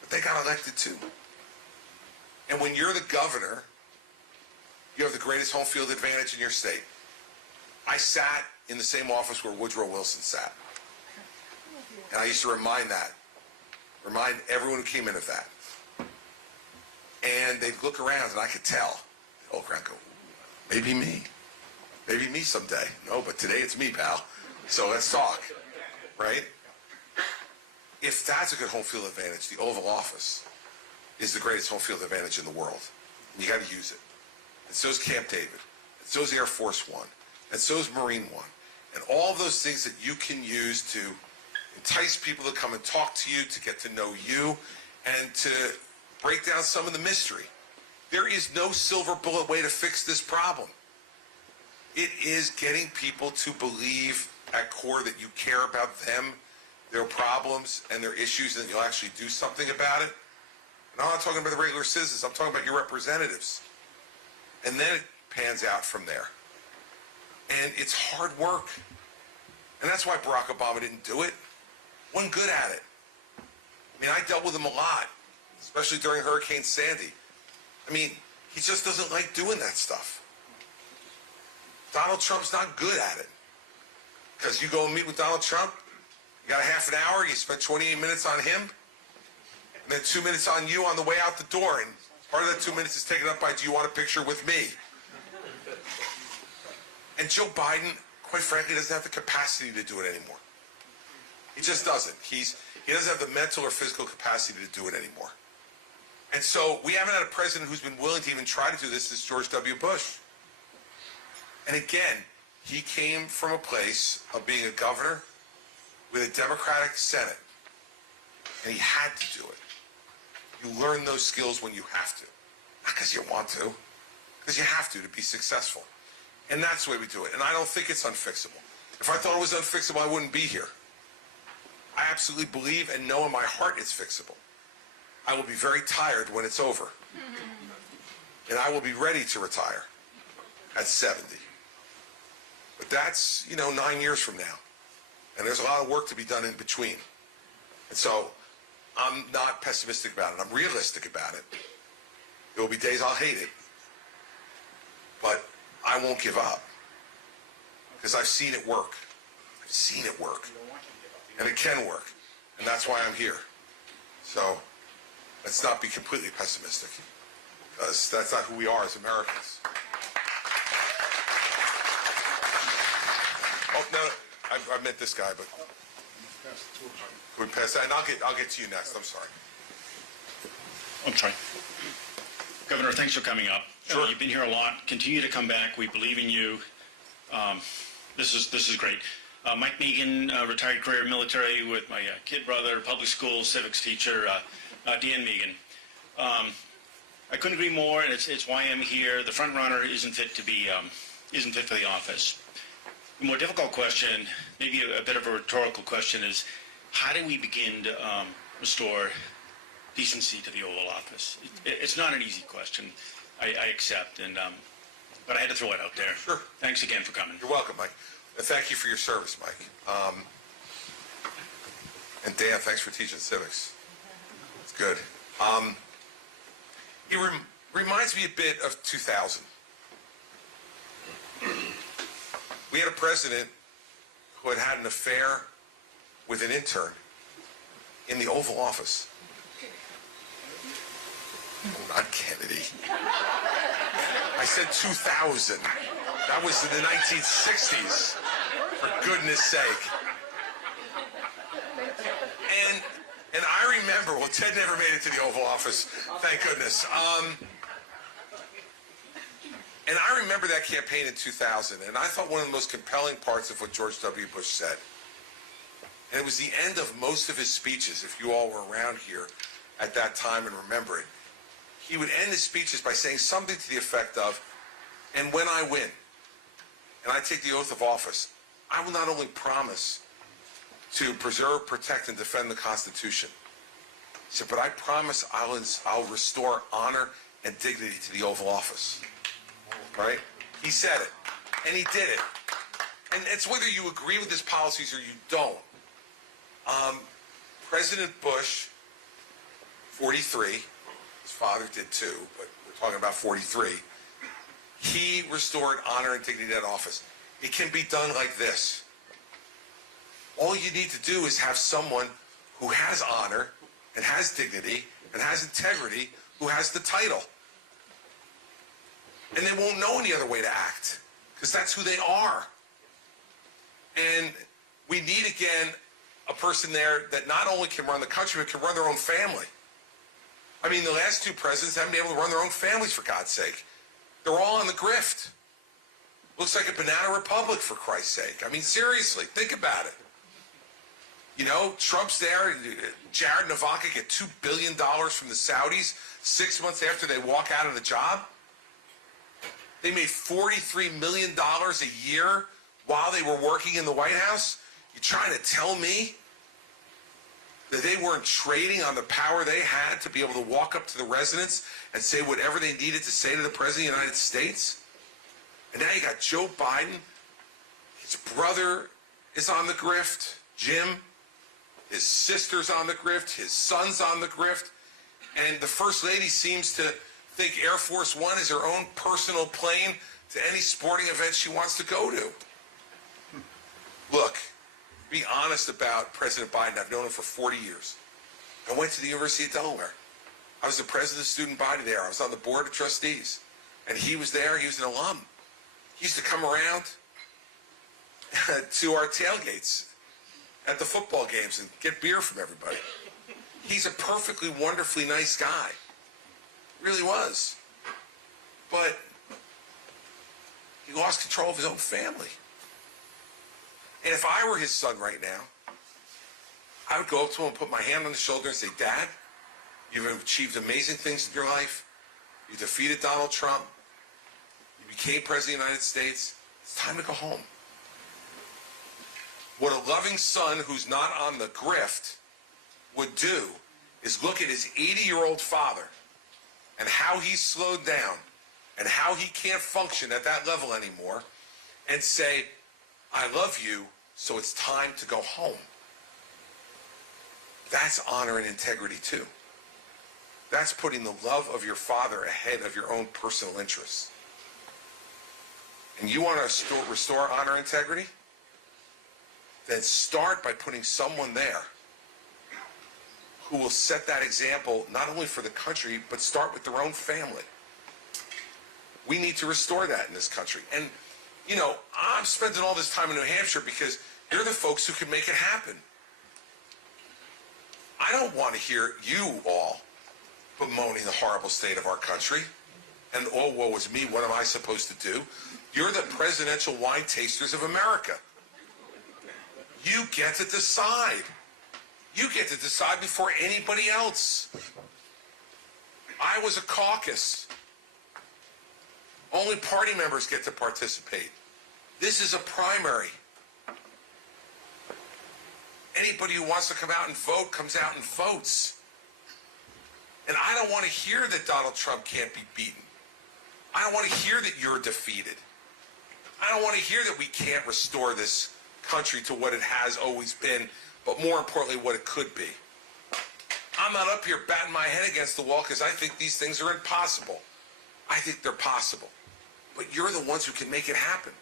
but they got elected too. And when you're the governor, you have the greatest home field advantage in your state. I sat in the same office where Woodrow Wilson sat. And I used to remind everyone who came in of that. And they'd look around and I could tell. They'd look around and go, maybe me. Maybe me someday. No, but today it's me, pal. So let's talk, right? If that's a good home field advantage, the Oval Office is the greatest home field advantage in the world. And you got to use it. And so is Camp David. And so is Air Force One. And so is Marine One. And all of those things that you can use to entice people to come and talk to you, to get to know you, and to break down some of the mystery. There is no silver bullet way to fix this problem. It is getting people to believe at core that you care about them, their problems, and their issues, and that you'll actually do something about it. And I'm not talking about the regular citizens. I'm talking about your representatives. And then it pans out from there. And it's hard work. And that's why Barack Obama didn't do it. Wasn't good at it. I mean, I dealt with him a lot, especially during Hurricane Sandy. I mean, he just doesn't like doing that stuff. Donald Trump's not good at it. Because you go and meet with Donald Trump, you got a half an hour, you spend 28 minutes on him, and then 2 minutes on you on the way out the door. And part of that 2 minutes is taken up by, do you want a picture with me? And Joe Biden, quite frankly, doesn't have the capacity to do it anymore. He just doesn't. He doesn't have the mental or physical capacity to do it anymore. And so we haven't had a president who's been willing to even try to do this since George W. Bush. And again, he came from a place of being a governor with a Democratic Senate. And he had to do it. You learn those skills when you have to. Not because you want to, because you have to be successful. And that's the way we do it. And I don't think it's unfixable. If I thought it was unfixable, I wouldn't be here. I absolutely believe and know in my heart it's fixable. I will be very tired when it's over. And I will be ready to retire at 70. But that's, 9 years from now. And there's a lot of work to be done in between. And so I'm not pessimistic about it. I'm realistic about it. There will be days I'll hate it. But I won't give up. Because I've seen it work. I've seen it work. And it can work. And that's why I'm here. So let's not be completely pessimistic. Because that's not who we are as Americans. Oh, no, I meant this guy, but can we pass that? And I'll get to you next. I'm sorry. I'm sorry. Governor, thanks for coming up. Sure. You've been here a lot. Continue to come back. We believe in you. This is great. Mike Megan, retired career military with my kid brother, public school civics teacher, Dan Megan. I couldn't agree more, and it's why I'm here. The front runner isn't fit to be isn't fit for the office. The more difficult question, maybe a bit of a rhetorical question, is how do we begin to restore decency to the Oval Office? It's not an easy question, I accept, but I had to throw it out there. Sure. Thanks again for coming. You're welcome, Mike. And thank you for your service, Mike. And Dan, thanks for teaching civics. It's good. It reminds me a bit of 2000. We had a president who had had an affair with an intern in the Oval Office. Not Kennedy. I said 2000. That was in the 1960s, for goodness sake. And I remember, well, Ted never made it to the Oval Office, thank goodness. And I remember that campaign in 2000, and I thought one of the most compelling parts of what George W. Bush said, and it was the end of most of his speeches, if you all were around here at that time and remember it, he would end his speeches by saying something to the effect of, and when I win, and I take the oath of office, I will not only promise to preserve, protect, and defend the Constitution, he said, but I promise I'll restore honor and dignity to the Oval Office. Right? He said it, and he did it. And it's whether you agree with his policies or you don't. President Bush, 43, his father did too, but we're talking about 43, he restored honor and dignity to that office. It can be done like this. All you need to do is have someone who has honor and has dignity and has integrity, who has the title. And they won't know any other way to act, because that's who they are. And we need, again, a person there that not only can run the country, but can run their own family. I mean, the last two presidents haven't been able to run their own families, for God's sake. They're all on the grift. Looks like a banana republic, for Christ's sake. I mean, seriously, think about it. You know, Trump's there, Jared and Ivanka get $2 billion from the Saudis 6 months after they walk out of the job. They made $43 million a year while they were working in the White House. You trying to tell me that they weren't trading on the power they had to be able to walk up to the residents and say whatever they needed to say to the President of the United States? And now you got Joe Biden. His brother is on the grift, Jim. His sister's on the grift. His son's on the grift. And the First Lady seems to think Air Force One is her own personal plane to any sporting event she wants to go to. Look, be honest about President Biden. I've known him for 40 years. I went to the University of Delaware. I was the president of student body there. I was on the board of trustees. And he was there. He was an alum. He used to come around to our tailgates at the football games and get beer from everybody. He's a perfectly wonderfully nice guy. Really was. But he lost control of his own family. And if I were his son right now, I would go up to him and put my hand on his shoulder and say, Dad, you've achieved amazing things in your life. You defeated Donald Trump. You became President of the United States. It's time to go home. What a loving son who's not on the grift would do is look at his 80-year-old father and how he's slowed down and how he can't function at that level anymore and say, I love you, so it's time to go home. That's honor and integrity too. That's putting the love of your father ahead of your own personal interests. And you want to restore honor and integrity? Then start by putting someone there who will set that example not only for the country, but start with their own family. We need to restore that in this country. And, you know, I'm spending all this time in New Hampshire because you're the folks who can make it happen. I don't want to hear you all bemoaning the horrible state of our country and, oh, woe is me, what am I supposed to do? You're the presidential wine tasters of America. You get to decide. You get to decide before anybody else. I was a caucus Only party members get to participate. This is a primary. Anybody who wants to come out and vote comes out and votes. And I don't want to hear that Donald Trump can't be beaten. I don't want to hear that you're defeated. I don't want to hear that we can't restore this country to what it has always been, but more importantly, what it could be. I'm not up here batting my head against the wall because I think these things are impossible. I think they're possible. But you're the ones who can make it happen.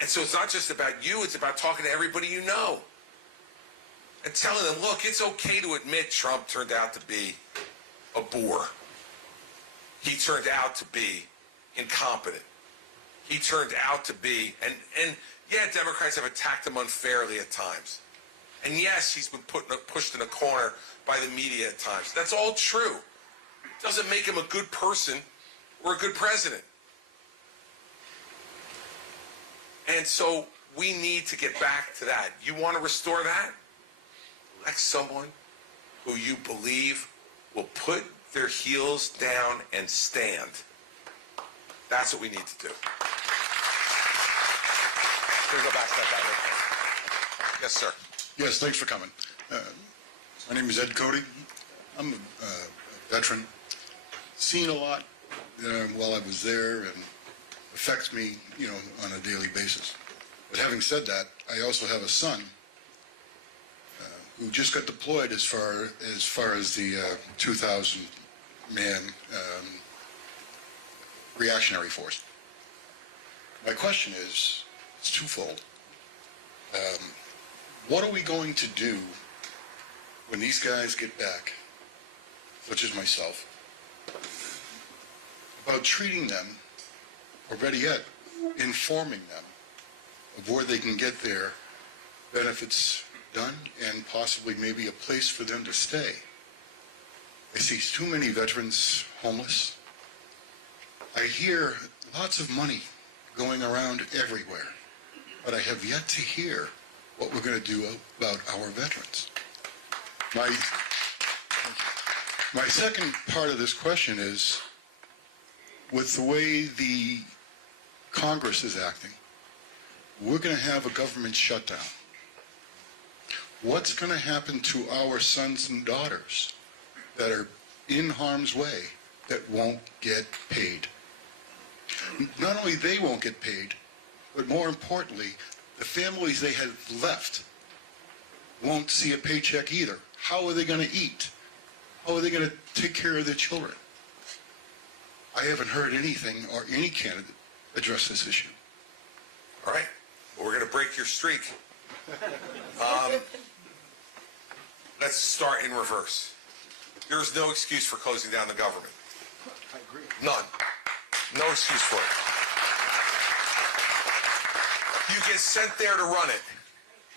And so it's not just about you, it's about talking to everybody you know. And telling them, look, it's okay to admit Trump turned out to be a bore. He turned out to be incompetent. He turned out to be, and yeah, Democrats have attacked him unfairly at times. And yes, he's been pushed in a corner by the media at times. That's all true. Doesn't make him a good person or a good president. And so we need to get back to that. You want to restore that? Elect someone who you believe will put their heels down and stand. That's what we need to do. Can we go back to that guy? Yes, sir. Yes, thanks for coming. My name is Ed Cody. I'm a veteran. Seen a lot while I was there and affects me, on a daily basis. But having said that, I also have a son who just got deployed as far as the 2,000-man reactionary force. My question is, it's twofold. What are we going to do when these guys get back, such as myself, about treating them, or better yet, informing them of where they can get their benefits done and possibly maybe a place for them to stay? I see too many veterans homeless. I hear lots of money going around everywhere, but I have yet to hear what we're going to do about our veterans. My second part of this question is, with the way the Congress is acting, we're going to have a government shutdown. What's going to happen to our sons and daughters that are in harm's way that won't get paid? Not only they won't get paid, but more importantly, the families they have left won't see a paycheck either. How are they going to eat? How are they going to take care of their children? I haven't heard anything or any candidate address this issue. All right. Well, we're going to break your streak. Let's start in reverse. There is no excuse for closing down the government. I agree. None. No excuse for it. You get sent there to run it,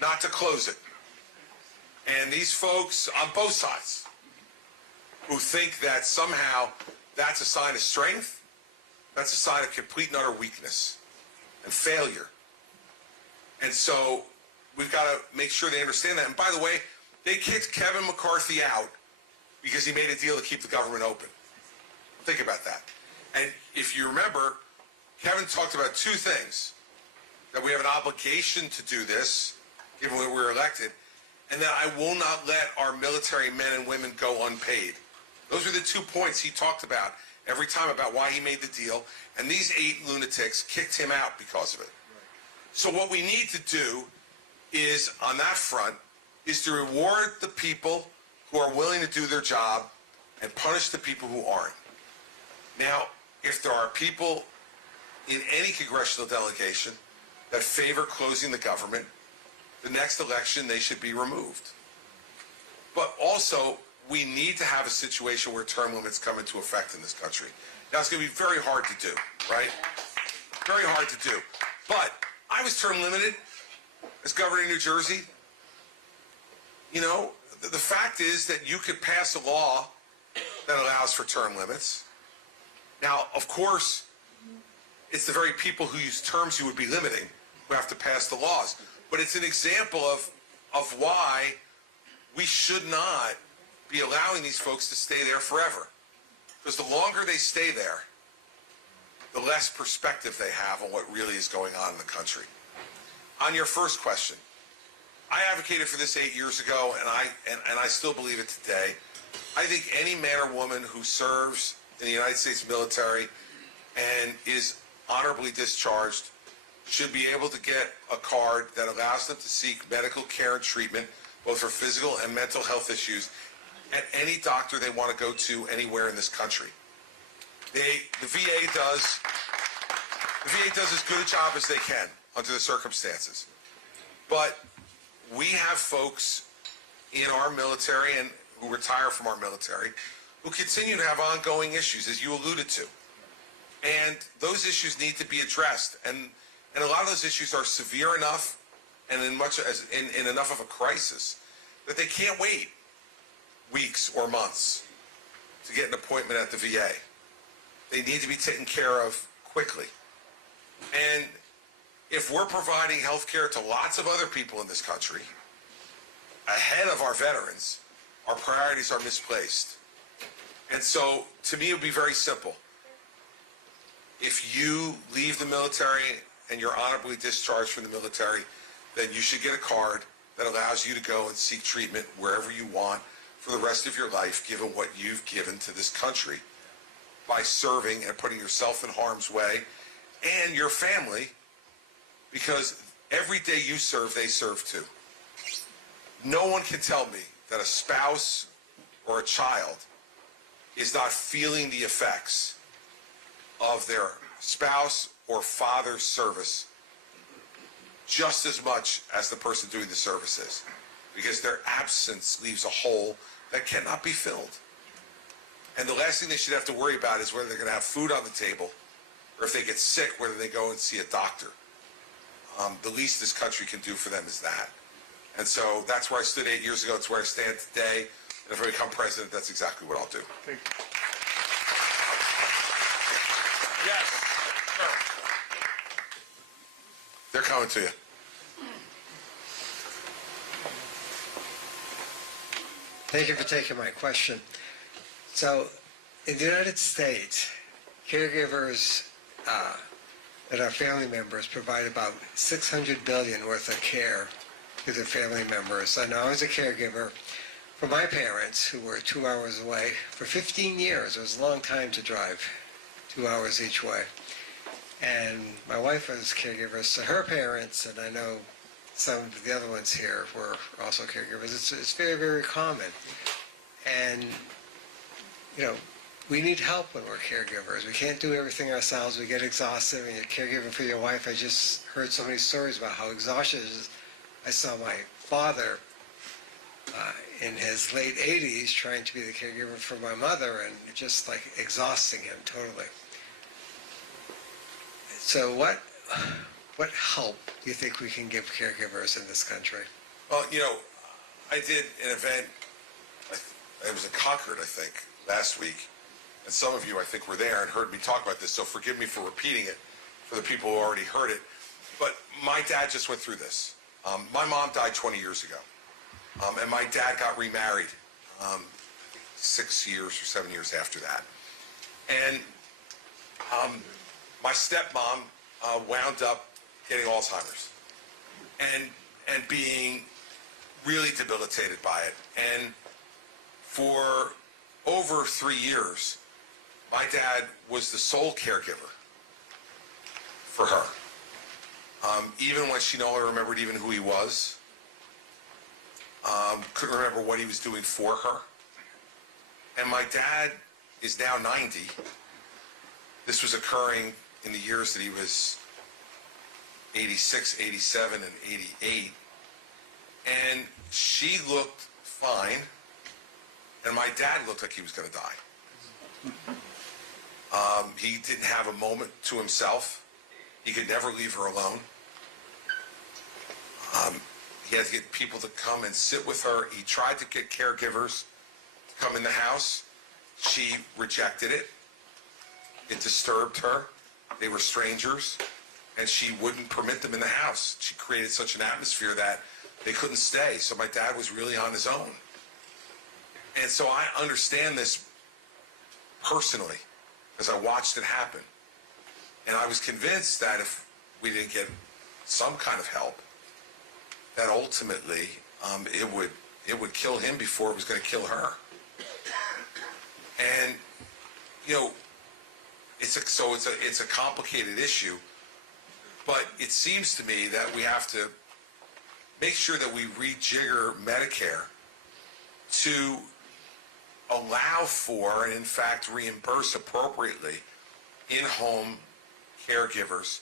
not to close it. And these folks on both sides who think that somehow that's a sign of strength, that's a sign of complete and utter weakness and failure. And so we've got to make sure they understand that. And by the way, they kicked Kevin McCarthy out because he made a deal to keep the government open. Think about that. And if you remember, Kevin talked about two things: that we have an obligation to do this, given that we were elected, and that I will not let our military men and women go unpaid. Those are the 2 points he talked about every time about why he made the deal, and these 8 lunatics kicked him out because of it. So what we need to do is, on that front, is to reward the people who are willing to do their job and punish the people who aren't. Now, if there are people in any congressional delegation that favor closing the government, the next election they should be removed. But also, we need to have a situation where term limits come into effect in this country. Now, it's going to be very hard to do, right? Very hard to do. But I was term limited as governor of New Jersey. You know, the fact is that you could pass a law that allows for term limits. Now, of course, it's the very people whose terms you would be limiting who have to pass the laws. But it's an example of why we should not be allowing these folks to stay there forever. Because the longer they stay there, the less perspective they have on what really is going on in the country. On your first question, I advocated for this 8 years ago, and I still believe it today. I think any man or woman who serves in the United States military and is honorably discharged should be able to get a card that allows them to seek medical care and treatment, both for physical and mental health issues, at any doctor they want to go to anywhere in this country. The VA does as good a job as they can under the circumstances. But we have folks in our military and who retire from our military who continue to have ongoing issues, as you alluded to. And those issues need to be addressed. And a lot of those issues are severe enough and in enough of a crisis that they can't wait weeks or months to get an appointment at the VA. They need to be taken care of quickly. And if we're providing health care to lots of other people in this country ahead of our veterans, our priorities are misplaced. And so, to me, it would be very simple. If you leave the military and you're honorably discharged from the military, then you should get a card that allows you to go and seek treatment wherever you want for the rest of your life, given what you've given to this country by serving and putting yourself in harm's way and your family, because every day you serve, they serve too. No one can tell me that a spouse or a child is not feeling the effects of their spouse or father's service just as much as the person doing the service is, because their absence leaves a hole that cannot be filled. And the last thing they should have to worry about is whether they're going to have food on the table, or if they get sick, whether they go and see a doctor. The least this country can do for them is that. And so that's where I stood 8 years ago. It's where I stand today. And if I become president, that's exactly what I'll do. Thank you. Yes, sir. They're coming to you. Thank you for taking my question. So, in the United States, caregivers and our family members provide about $600 billion worth of care to their family members. I know I was a caregiver for my parents, who were 2 hours away for 15 years. It was a long time to drive 2 hours each way. And my wife was caregivers to her parents, and I know some of the other ones here were also caregivers. It's very, very common. And, you know, we need help when we're caregivers. We can't do everything ourselves. We get exhausted when you're caregiving for your wife. I just heard so many stories about how exhausted it is. I saw my father in his late 80s trying to be the caregiver for my mother, and just like exhausting him totally. So what help do you think we can give caregivers in this country? Well, you know, I did an event, it was in Concord, I think, last week. And some of you, I think, were there and heard me talk about this, so forgive me for repeating it for the people who already heard it. But my dad just went through this. My mom died 20 years ago. And my dad got remarried 6 years or 7 years after that. And my stepmom wound up getting Alzheimer's and being really debilitated by it. And for over 3 years, my dad was the sole caregiver for her. Even when she no longer remembered even who he was, couldn't remember what he was doing for her. And my dad is now 90. This was occurring in the years that he was 86, 87, and 88. And she looked fine, and my dad looked like he was going to die. He didn't have a moment to himself. He could never leave her alone. He had to get people to come and sit with her. He tried to get caregivers to come in the house. She rejected it. It disturbed her. They were strangers, and she wouldn't permit them in the house. She created such an atmosphere that they couldn't stay. So my dad was really on his own. And so I understand this personally, as I watched it happen. And I was convinced that if we didn't get some kind of help, that ultimately it would kill him before it was going to kill her. And it's a complicated issue, but it seems to me that we have to make sure that we rejigger Medicare to allow for and in fact reimburse appropriately in-home caregivers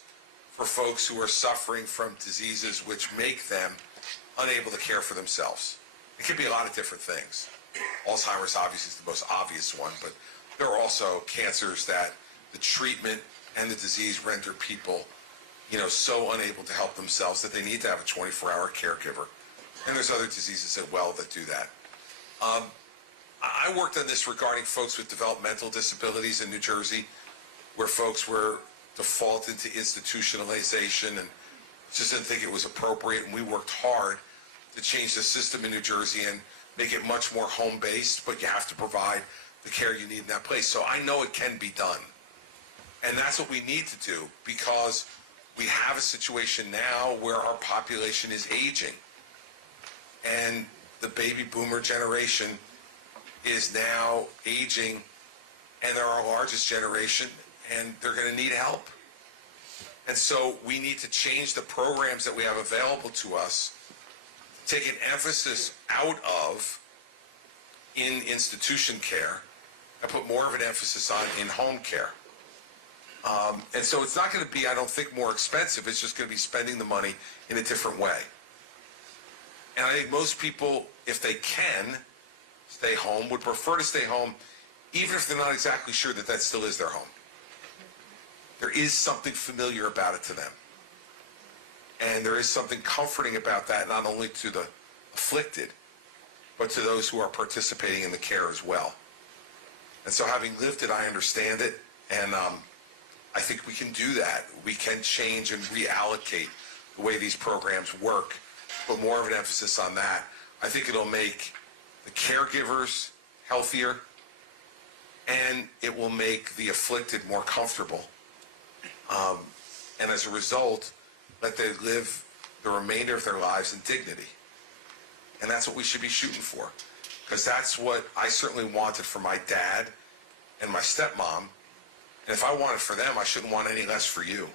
for folks who are suffering from diseases which make them unable to care for themselves. It could be a lot of different things. Alzheimer's obviously is the most obvious one, but there are also cancers that the treatment and the disease render people, so unable to help themselves that they need to have a 24-hour caregiver. And there's other diseases as well that do that. I worked on this regarding folks with developmental disabilities in New Jersey, where folks were defaulted to institutionalization and just didn't think it was appropriate. And we worked hard to change the system in New Jersey and make it much more home-based, but you have to provide the care you need in that place. So I know it can be done. And that's what we need to do, because we have a situation now where our population is aging. And the baby boomer generation is now aging, and they're our largest generation, and they're going to need help. And so we need to change the programs that we have available to us, take an emphasis out of in-institution care, and put more of an emphasis on in-home care. And so it's not going to be, I don't think, more expensive. It's just going to be spending the money in a different way. And I think most people, if they can stay home, would prefer to stay home, even if they're not exactly sure that that still is their home. There is something familiar about it to them. And there is something comforting about that, not only to the afflicted, but to those who are participating in the care as well. And so having lived it, I understand it, and I think we can do that. We can change and reallocate the way these programs work, put more of an emphasis on that. I think it'll make the caregivers healthier, and it will make the afflicted more comfortable. And as a result, let them live the remainder of their lives in dignity. And that's what we should be shooting for, because that's what I certainly wanted for my dad and my stepmom. And if I want it for them, I shouldn't want any less for you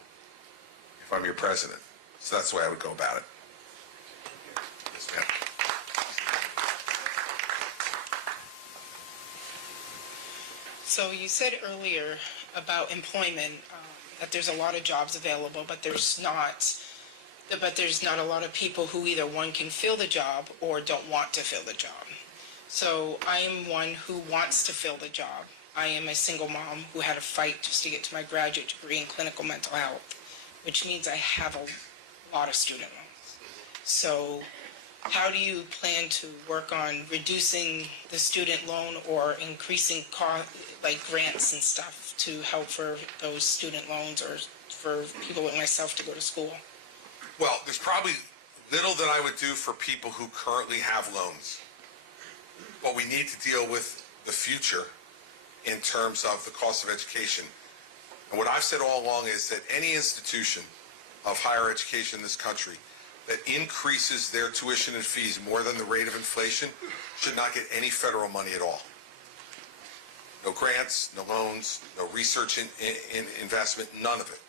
if I'm your president. So that's the way I would go about it. Yes, ma'am. So you said earlier about employment, that there's a lot of jobs available, but there's not a lot of people who either, one, can fill the job or don't want to fill the job. So I am one who wants to fill the job. I am a single mom who had to fight just to get to my graduate degree in clinical mental health, which means I have a lot of student loans. So how do you plan to work on reducing the student loan or increasing like grants and stuff to help for those student loans or for people like myself to go to school? Well, there's probably little that I would do for people who currently have loans. But we need to deal with the future in terms of the cost of education. And what I've said all along is that any institution of higher education in this country that increases their tuition and fees more than the rate of inflation should not get any federal money at all. No grants, no loans, no research in investment, none of it.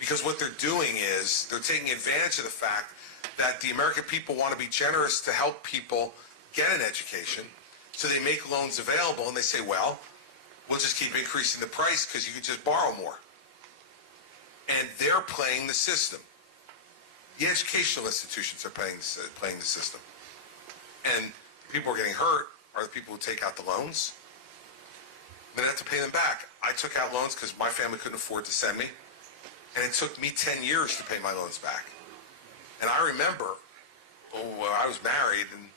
Because what they're doing is they're taking advantage of the fact that the American people want to be generous to help people get an education, so they make loans available and they say, well, we'll just keep increasing the price because you can just borrow more. And they're playing the system. The educational institutions are playing the system. And the people who are getting hurt are the people who take out the loans. They have to pay them back. I took out loans because my family couldn't afford to send me. And it took me 10 years to pay my loans back. And I remember, I was married, and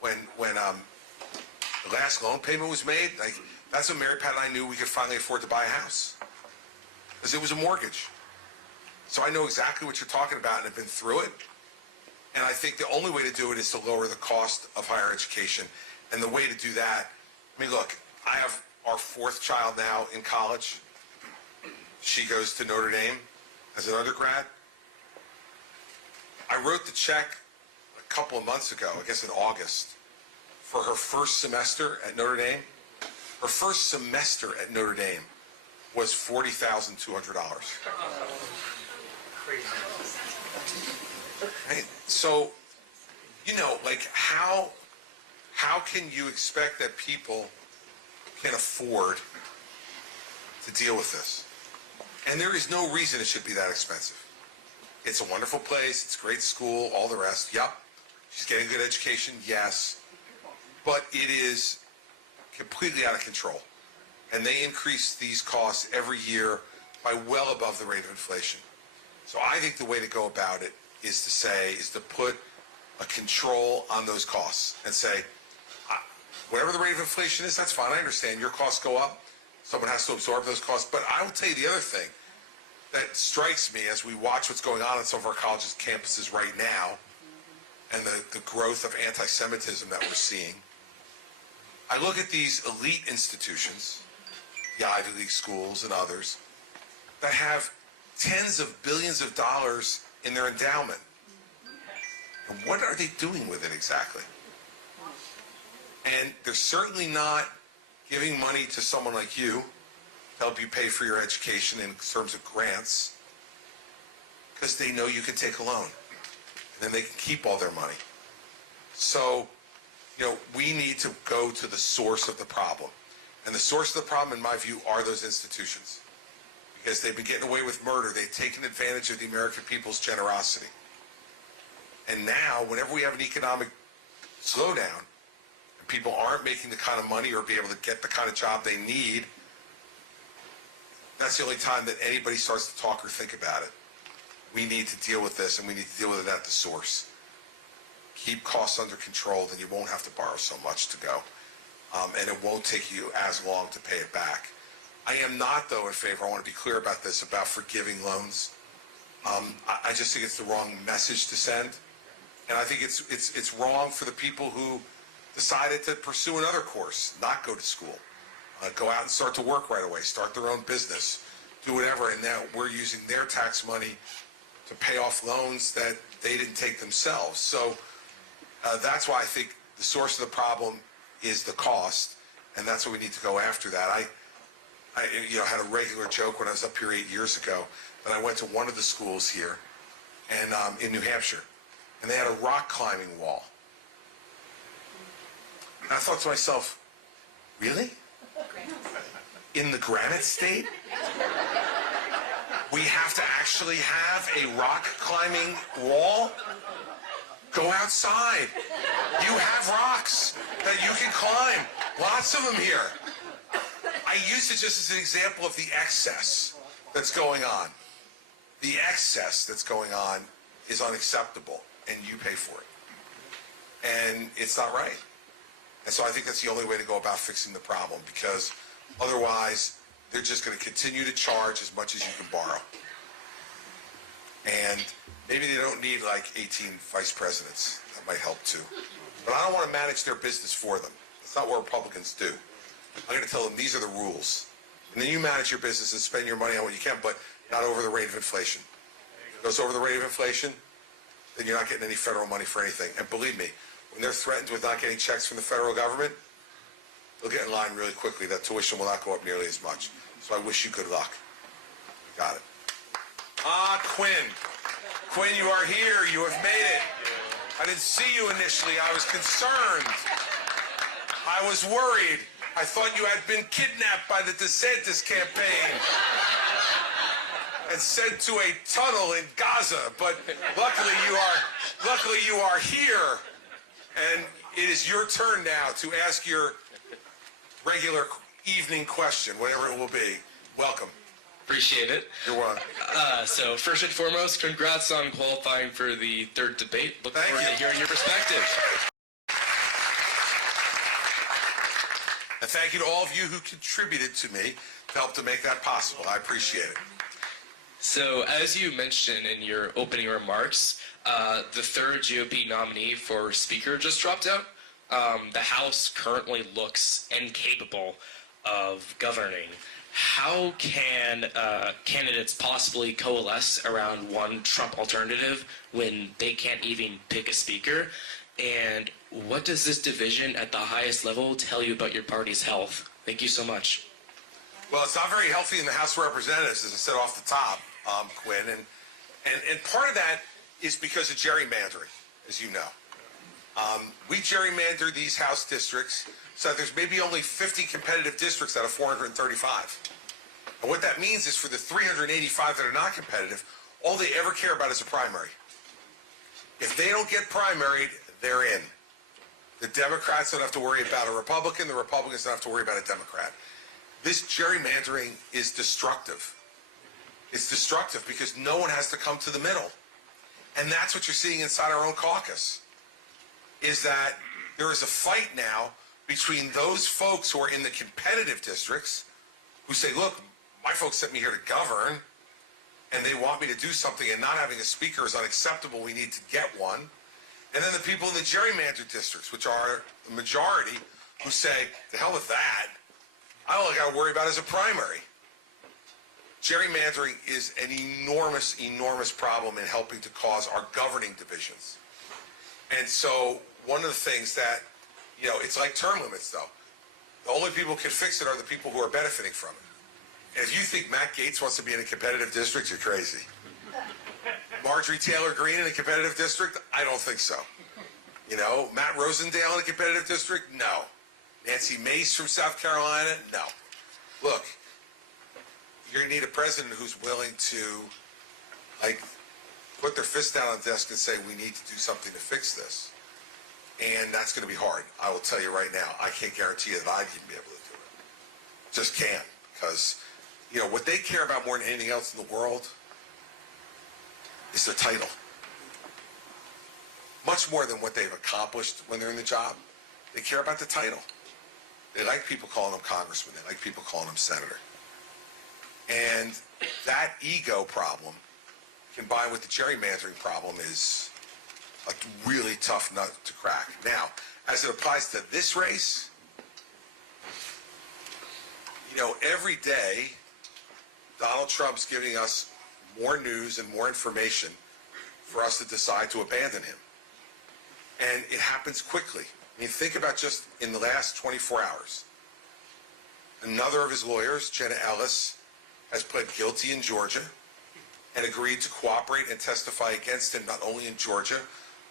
when the last loan payment was made, that's when Mary Pat and I knew we could finally afford to buy a house. Because it was a mortgage. So I know exactly what you're talking about and have been through it. And I think the only way to do it is to lower the cost of higher education. And the way to do that, look, I have our fourth child now in college. she goes to Notre Dame as an undergrad. I wrote the check a couple of months ago, I guess in August, for her first semester at Notre Dame. Her first semester at Notre Dame was $40,200. Right? So, you know, like how can you expect that people can afford to deal with this? And there is no reason it should be that expensive. It's a wonderful place, it's a great school, all the rest. Yep. She's getting a good education, yes. But it is completely out of control. And they increase these costs every year by well above the rate of inflation. So I think the way to go about it is to put a control on those costs and say, whatever the rate of inflation is, that's fine. I understand your costs go up. Someone has to absorb those costs. But I will tell you the other thing that strikes me as we watch what's going on at some of our colleges' campuses right now and the growth of anti-Semitism that we're seeing. I look at these elite institutions, the Ivy League schools and others, that have tens of billions of dollars in their endowment. And what are they doing with it exactly? And they're certainly not giving money to someone like you to help you pay for your education in terms of grants, because they know you can take a loan. And then they can keep all their money. So, you know, we need to go to the source of the problem. And the source of the problem, in my view, are those institutions. Because they've been getting away with murder. They've taken advantage of the American people's generosity. And now, whenever we have an economic slowdown, and people aren't making the kind of money or be able to get the kind of job they need, that's the only time that anybody starts to talk or think about it. We need to deal with this, and we need to deal with it at the source. Keep costs under control, then you won't have to borrow so much to go. And it won't take you as long to pay it back. I am not, though, in favor, I want to be clear about this, about forgiving loans. I just think it's the wrong message to send. And I think it's wrong for the people who decided to pursue another course, not go to school. Go out and start to work right away, start their own business, do whatever, and now we're using their tax money to pay off loans that they didn't take themselves. So that's why I think the source of the problem is the cost, and that's what we need to go after that. I had a regular joke when I was up here 8 years ago, that I went to one of the schools here and in New Hampshire, and they had a rock climbing wall. And I thought to myself, really? In the Granite State? We have to actually have a rock climbing wall? Go outside. You have rocks that you can climb. Lots of them here. I used it just as an example of the excess that's going on. The excess that's going on is unacceptable, and you pay for it. And it's not right. And so I think that's the only way to go about fixing the problem, because otherwise they're just going to continue to charge as much as you can borrow. And maybe they don't need like 18 vice presidents. That might help too. But I don't want to manage their business for them. That's not what Republicans do. I'm going to tell them these are the rules. And then you manage your business and spend your money on what you can, but not over the rate of inflation. If it goes over the rate of inflation, then you're not getting any federal money for anything. And believe me, when they're threatened with not getting checks from the federal government, they'll get in line really quickly. That tuition will not go up nearly as much. So I wish you good luck. Got it. Quinn. Quinn, you are here. You have made it. I didn't see you initially. I was concerned. I was worried. I thought you had been kidnapped by the DeSantis campaign and sent to a tunnel in Gaza. But luckily you are here. And it is your turn now to ask your regular evening question, whatever it will be. Welcome. Appreciate it. You're welcome. So first and foremost, congrats on qualifying for the third debate. Look Thank forward you. to hearing your perspective. And thank you to all of you who contributed to me to help to make that possible. I appreciate it. So as you mentioned in your opening remarks, the third GOP nominee for Speaker just dropped out. The House currently looks incapable of governing, how can candidates possibly coalesce around one Trump alternative when they can't even pick a speaker? And what does this division at the highest level tell you about your party's health? Thank you so much. Well, it's not very healthy in the House of Representatives, as I said off the top, Quinn, and part of that is because of gerrymandering, as you know. We gerrymander these House districts so that there's maybe only 50 competitive districts out of 435. And what that means is for the 385 that are not competitive, all they ever care about is a primary. If they don't get primaried, they're in. The Democrats don't have to worry about a Republican, the Republicans don't have to worry about a Democrat. This gerrymandering is destructive. It's destructive because no one has to come to the middle. And that's what you're seeing inside our own caucus, is that there is a fight now between those folks who are in the competitive districts who say, look, my folks sent me here to govern, and they want me to do something, and not having a speaker is unacceptable. We need to get one. And then the people in the gerrymandered districts, which are the majority, who say, to hell with that. All I got to worry about is a primary. Gerrymandering is an enormous, enormous problem in helping to cause our governing divisions. And so one of the things that, it's like term limits, though. The only people who can fix it are the people who are benefiting from it. And if you think Matt Gaetz wants to be in a competitive district, you're crazy. Marjorie Taylor Greene in a competitive district? I don't think so. Matt Rosendale in a competitive district? No. Nancy Mace from South Carolina? No. Look, you're going to need a president who's willing to, put their fist down on the desk and say, we need to do something to fix this. And that's going to be hard. I will tell you right now, I can't guarantee you that I'd even be able to do it. Just can't. Because, what they care about more than anything else in the world is their title. Much more than what they've accomplished when they're in the job. They care about the title. They like people calling them congressman. They like people calling them senator. And that ego problem, combined with the gerrymandering problem, is a really tough nut to crack. Now, as it applies to this race, every day, Donald Trump's giving us more news and more information for us to decide to abandon him. And it happens quickly. I mean, think about just in the last 24 hours. Another of his lawyers, Jenna Ellis, has pled guilty in Georgia and agreed to cooperate and testify against him not only in Georgia,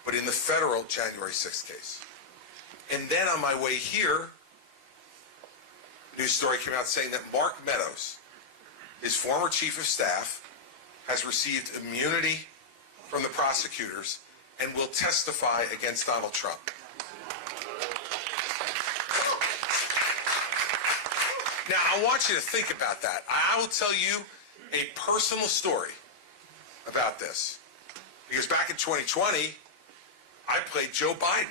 but in the federal January 6th case. And then on my way here, a news story came out saying that Mark Meadows, his former chief of staff, has received immunity from the prosecutors and will testify against Donald Trump. Now, I want you to think about that. I will tell you a personal story about this. Because back in 2020, I played Joe Biden.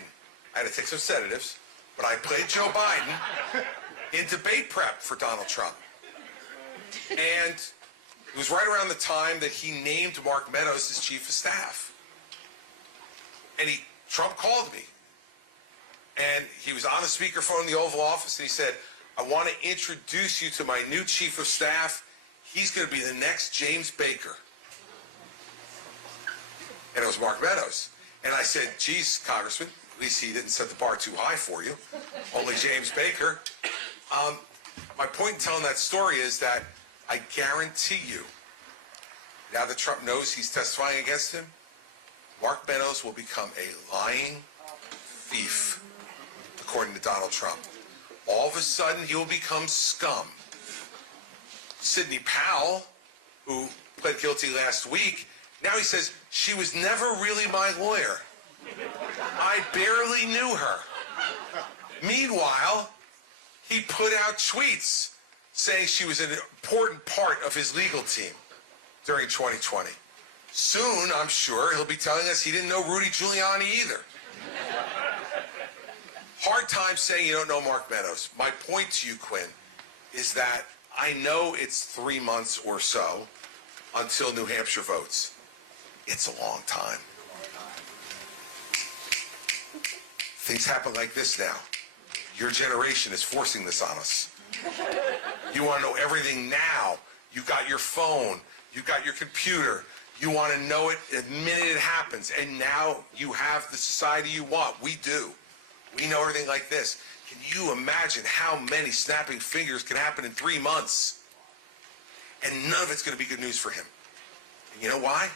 I had to take some sedatives, but I played Joe Biden in debate prep for Donald Trump. And it was right around the time that he named Mark Meadows his chief of staff. And Trump called me. And he was on the speakerphone in the Oval Office, and he said, I want to introduce you to my new chief of staff. He's going to be the next James Baker. And it was Mark Meadows. And I said, geez, Congressman, at least he didn't set the bar too high for you. Only James Baker. My point in telling that story is that I guarantee you, now that Trump knows he's testifying against him, Mark Meadows will become a lying thief, according to Donald Trump. All of a sudden, he will become scum. Sidney Powell, who pled guilty last week, now he says, she was never really my lawyer. I barely knew her. Meanwhile, he put out tweets saying she was an important part of his legal team during 2020. Soon, I'm sure, he'll be telling us he didn't know Rudy Giuliani either. Hard time saying you don't know Mark Meadows. My point to you, Quinn, is that I know it's 3 months or so until New Hampshire votes. It's a long time. Things happen like this now. Your generation is forcing this on us. You want to know everything now. You got your phone. You got your computer. You want to know it the minute it happens. And now you have the society you want. We do. We know everything like this. Can you imagine how many snapping fingers can happen in 3 months? And none of it's going to be good news for him. And you know why?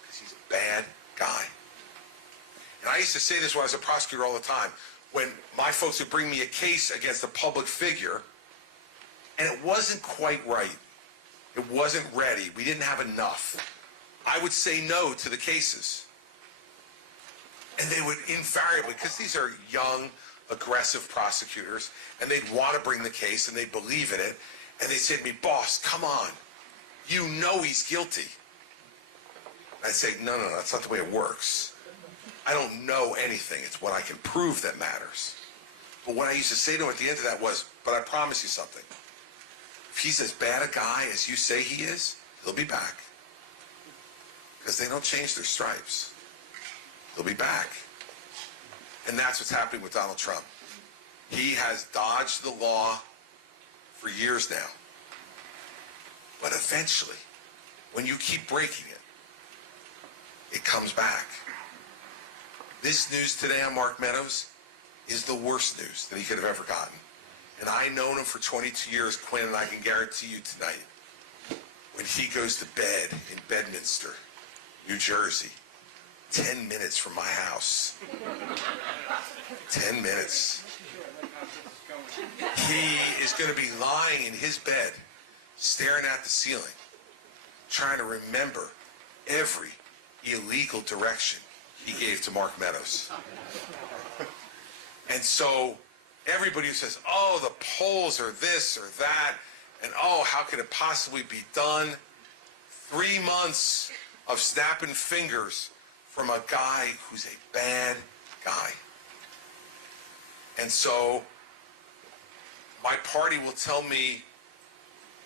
Because he's a bad guy. And I used to say this when I was a prosecutor all the time. When my folks would bring me a case against a public figure, and it wasn't quite right. It wasn't ready. We didn't have enough. I would say no to the cases. And they would invariably, because these are young, aggressive prosecutors, and they'd want to bring the case, and they'd believe in it, and they'd say to me, boss, come on. You know he's guilty. I'd say, no, that's not the way it works. I don't know anything. It's what I can prove that matters. But what I used to say to him at the end of that was, but I promise you something. If he's as bad a guy as you say he is, he'll be back. Because they don't change their stripes. He'll be back. And that's what's happening with Donald Trump. He has dodged the law for years now. But eventually, when you keep breaking it, it comes back. This news today on Mark Meadows is the worst news that he could have ever gotten. And I've known him for 22 years, Quinn, and I can guarantee you tonight, when he goes to bed in Bedminster, New Jersey, 10 minutes from my house, 10 minutes, he is going to be lying in his bed, staring at the ceiling, trying to remember every illegal direction he gave to Mark Meadows. And so everybody who says, oh, the polls are this or that, and oh, how could it possibly be done? 3 months of snapping fingers from a guy who's a bad guy. And so my party will tell me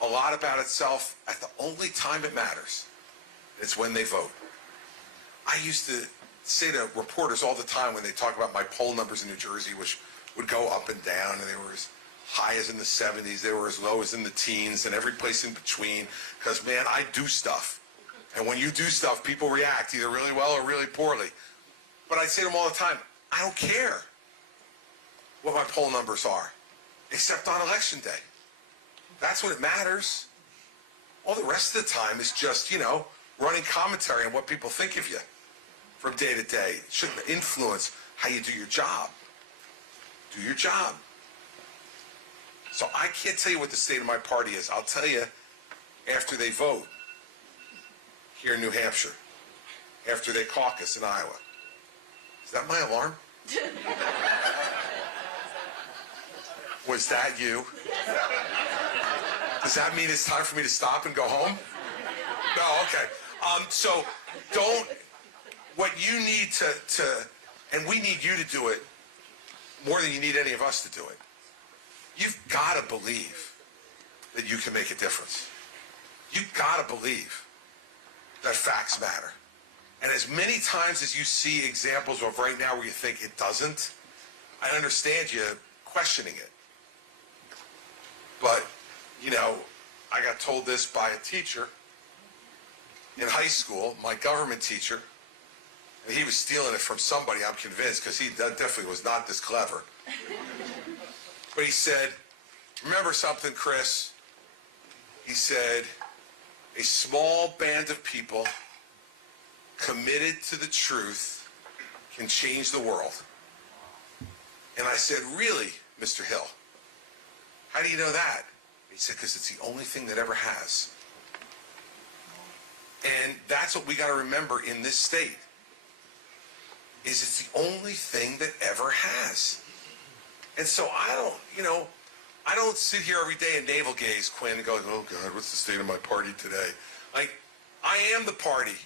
a lot about itself at the only time it matters. It's when they vote. I used to say to reporters all the time when they talk about my poll numbers in New Jersey, which would go up and down, and they were as high as in the 70s, they were as low as in the teens, and every place in between, because, man, I do stuff. And when you do stuff, people react either really well or really poorly. But I say to them all the time, I don't care what my poll numbers are, except on election day. That's when it matters. All the rest of the time is just, running commentary on what people think of you from day to day. It shouldn't influence how you do your job. Do your job. So I can't tell you what the state of my party is. I'll tell you after they vote here in New Hampshire, after they caucus in Iowa. Is that my alarm? Was that you? Does that mean it's time for me to stop and go home? No, okay. So what you need to, and we need you to do it more than you need any of us to do it. You've got to believe that you can make a difference. You've got to believe that facts matter. And as many times as you see examples of right now where you think it doesn't, I understand you questioning it. But, I got told this by a teacher in high school, my government teacher, and he was stealing it from somebody, I'm convinced, because he definitely was not this clever. But he said, remember something, Chris? He said, a small band of people committed to the truth can change the world. And I said, really, Mr. Hill? How do you know that? He said, because it's the only thing that ever has. And that's what we got to remember in this state, is it's the only thing that ever has. And so I don't sit here every day and navel gaze, Quinn, and go, oh God, what's the state of my party today? I am the party.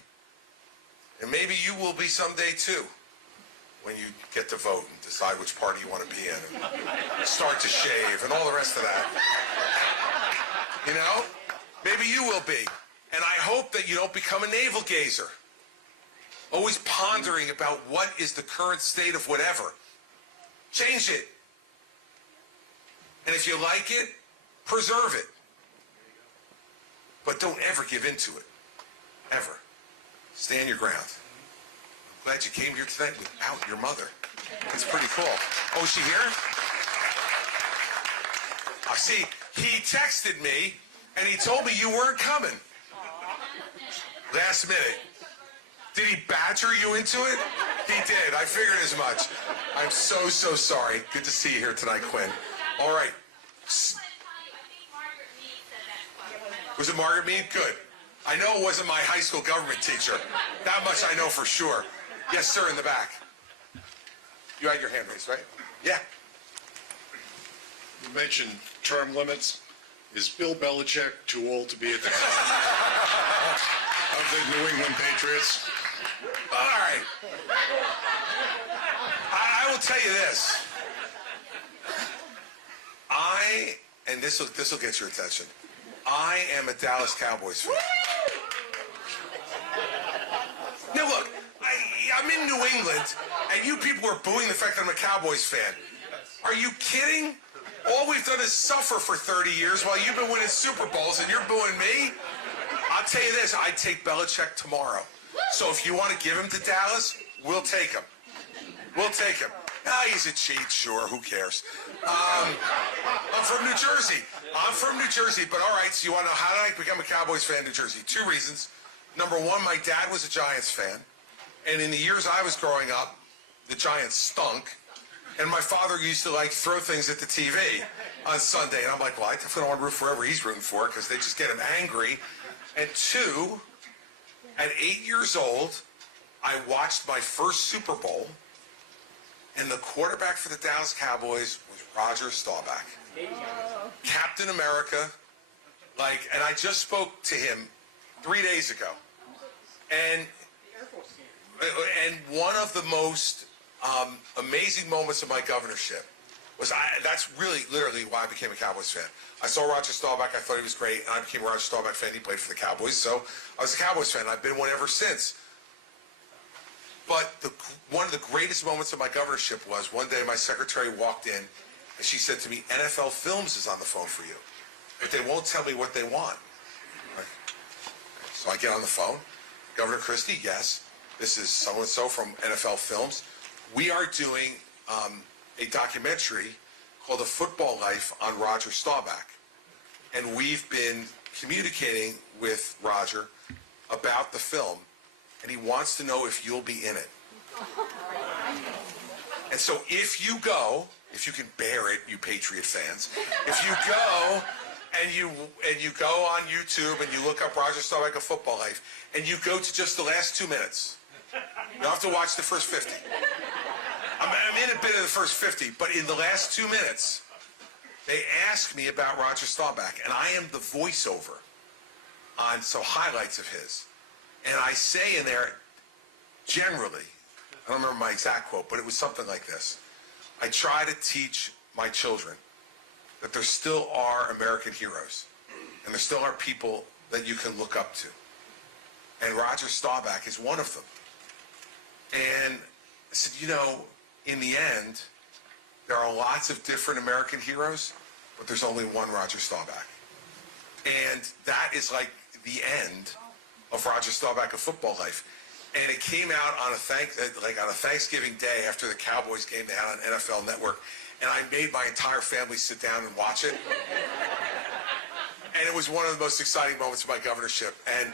And maybe you will be someday too, when you get to vote and decide which party you want to be in, and start to shave and all the rest of that. Maybe you will be. And I hope that you don't become a navel gazer, always pondering about what is the current state of whatever. Change it. And if you like it, preserve it. But don't ever give in to it. Ever. Stand your ground. I'm glad you came here tonight without your mother. That's pretty cool. Oh, is she here? I see, he texted me and he told me you weren't coming. Last minute. Did he badger you into it? He did. I figured as much. I'm so sorry. Good to see you here tonight, Quinn. All right. Was it Margaret Mead? Good. I know it wasn't my high school government teacher. That much I know for sure. Yes, sir, in the back. You had your hand raised, right? Yeah. You mentioned term limits. Is Bill Belichick too old to be at the top of the New England Patriots? All right. I will tell you this. And this will get your attention. I am a Dallas Cowboys fan. Now look, I'm in New England, and you people are booing the fact that I'm a Cowboys fan. Are you kidding? All we've done is suffer for 30 years while you've been winning Super Bowls, and you're booing me? I'll tell you this, I'd take Belichick tomorrow. So if you want to give him to Dallas, we'll take him. We'll take him. Ah, he's a cheat, sure, who cares? I'm from New Jersey. But all right, so you want to know how did I become a Cowboys fan in New Jersey? 2 reasons. Number 1, my dad was a Giants fan. And in the years I was growing up, the Giants stunk. And my father used to throw things at the TV on Sunday. And I'm like, well, I definitely don't want to root for whoever he's rooting for because they just get him angry. And 2, at 8 years old, I watched my first Super Bowl, and the quarterback for the Dallas Cowboys was Roger Staubach. Captain America, and I just spoke to him 3 days ago. And one of the most amazing moments of my governorship was that's really literally why I became a Cowboys fan. I saw Roger Staubach, I thought he was great, and I became a Roger Staubach fan. He played for the Cowboys, so I was a Cowboys fan. I've been one ever since. But one of the greatest moments of my governorship was one day my secretary walked in, and she said to me, NFL Films is on the phone for you, but they won't tell me what they want. So I get on the phone. Governor Christie, yes, this is so-and-so from NFL Films. We are doing a documentary called A Football Life on Roger Staubach. And we've been communicating with Roger about the film, and he wants to know if you'll be in it. And so if you can bear it, you Patriot fans, if you go and you go on YouTube and you look up Roger Staubach, A Football Life, and you go to just the last 2 minutes, you don't have to watch the first 50. I'm in a bit of the first 50, but in the last 2 minutes, they ask me about Roger Staubach, and I am the voiceover on some highlights of his. And I say in there, generally, I don't remember my exact quote, but it was something like this. I try to teach my children that there still are American heroes, and there still are people that you can look up to. And Roger Staubach is one of them. And I said, in the end, there are lots of different American heroes, but there's only one Roger Staubach. And that is like the end of Roger Staubach, A Football Life. And it came out on a Thanksgiving day after the Cowboys game they had on NFL Network. And I made my entire family sit down and watch it. And it was one of the most exciting moments of my governorship. And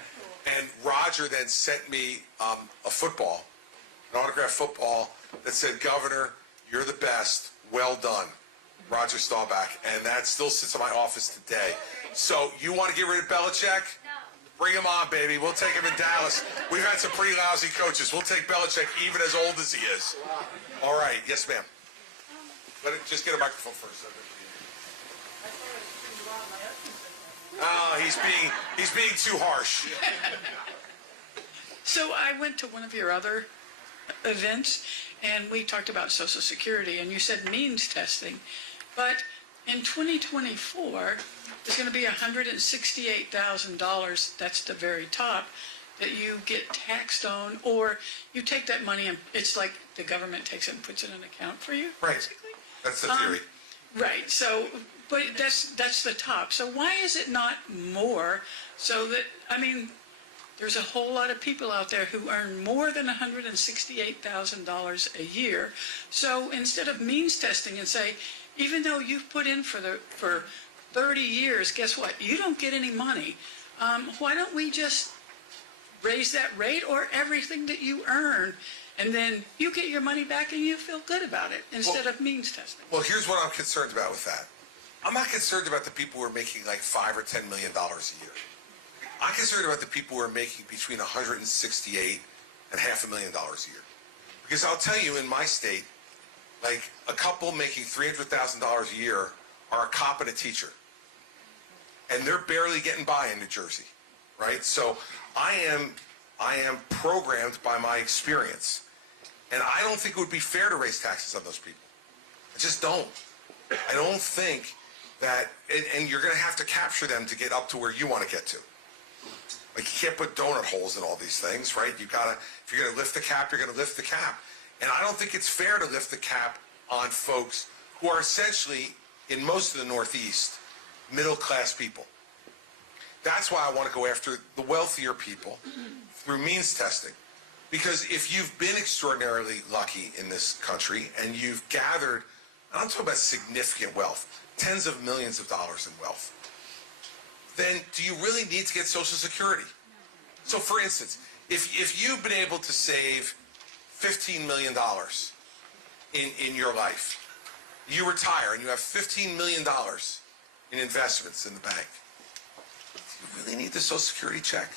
Roger then sent me a football, an autographed football that said, "Governor, you're the best. Well done, Roger Staubach." And that still sits in my office today. So you want to get rid of Belichick? Bring him on, baby. We'll take him in Dallas. We've had some pretty lousy coaches. We'll take Belichick even as old as he is. All right. Yes, ma'am. Just get a microphone first. Oh, he's being too harsh. So I went to one of your other events, and we talked about Social Security, and you said means testing. But in 2024, there's going to be $168,000, that's the very top, that you get taxed on, or you take that money and it's like the government takes it and puts it in an account for you, Right. basically. That's the theory. Right. So But that's the top. So why is it not more so that, I mean, there's a whole lot of people out there who earn more than $168,000 a year. So instead of means testing and say, even though you've put in for 30 years, guess what? You don't get any money. Why don't we just raise that rate or everything that you earn, and then you get your money back and you feel good about it instead of means testing? Well, here's what I'm concerned about with that. I'm not concerned about the people who are making like $5 or $10 million a year. I'm concerned about the people who are making between $168,000 and $500,000 a year. Because I'll tell you, in my state, like a couple making $300,000 a year are a cop and a teacher. And they're barely getting by in New Jersey, right? So I am programmed by my experience. And I don't think it would be fair to raise taxes on those people. I just don't. I don't think that, and you're going to have to capture them to get up to where you want to get to. Like, you can't put donut holes in all these things, right? You gotta, if you're going to lift the cap, you're going to lift the cap. And I don't think it's fair to lift the cap on folks who are essentially, in most of the Northeast, middle-class people. That's why I want to go after the wealthier people through means testing. Because if you've been extraordinarily lucky in this country and you've gathered, and I'm talking about significant wealth, tens of millions of dollars in wealth, then do you really need to get Social Security? So for instance, if you've been able to save $15 million in your life, you retire and you have $15 million in investments in the bank, do you really need the Social Security check?